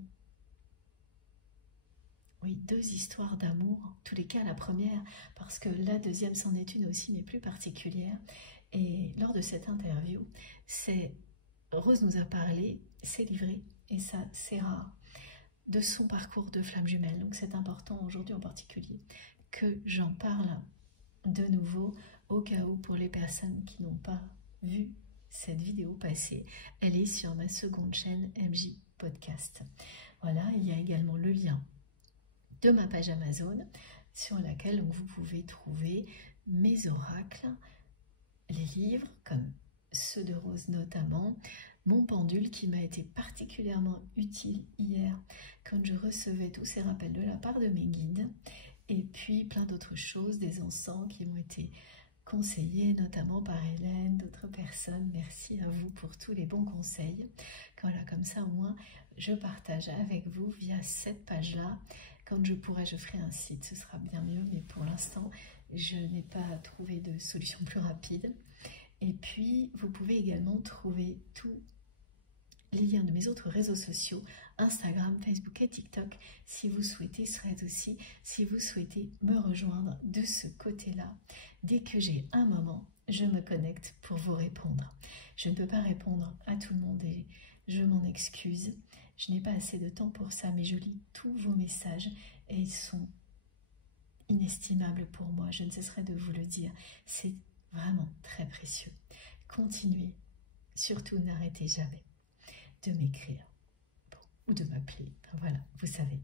oui, 2 histoires d'amour, en tous les cas la première, parce que la deuxième c'en est une aussi, mais plus particulière. Et lors de cette interview, Rose nous a parlé, s'est livrée, et ça c'est rare, de son parcours de flamme jumelle. Donc c'est important aujourd'hui en particulier que j'en parle de nouveau, au cas où pour les personnes qui n'ont pas vu cette vidéo passer, elle est sur ma seconde chaîne MJ Podcast. Voilà, il y a également le lien de ma page Amazon sur laquelle donc, vous pouvez trouver mes oracles, les livres comme ceux de Rose notamment, mon pendule qui m'a été particulièrement utile hier quand je recevais tous ces rappels de la part de mes guides, et puis plein d'autres choses, des encens qui m'ont été conseillés notamment par Hélène, d'autres personnes. Merci à vous pour tous les bons conseils. Voilà, comme ça au moins je partage avec vous via cette page-là. Quand je pourrai, je ferai un site, ce sera bien mieux, mais pour l'instant, je n'ai pas trouvé de solution plus rapide. Et puis, vous pouvez également trouver tous les liens de mes autres réseaux sociaux, Instagram, Facebook et TikTok, si vous souhaitez, Threads aussi, si vous souhaitez me rejoindre de ce côté-là. Dès que j'ai un moment, je me connecte pour vous répondre. Je ne peux pas répondre à tout le monde et je m'en excuse. Je n'ai pas assez de temps pour ça, mais je lis tous vos messages et ils sont inestimables pour moi. Je ne cesserai de vous le dire. C'est vraiment très précieux. Continuez. Surtout, n'arrêtez jamais de m'écrire ou de m'appeler. Enfin, voilà, vous savez.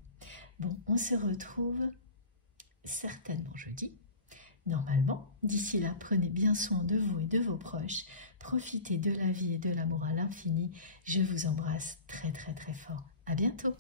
Bon, on se retrouve certainement jeudi. Normalement, d'ici là, prenez bien soin de vous et de vos proches. Profitez de la vie et de l'amour à l'infini. Je vous embrasse très très très fort. À bientôt.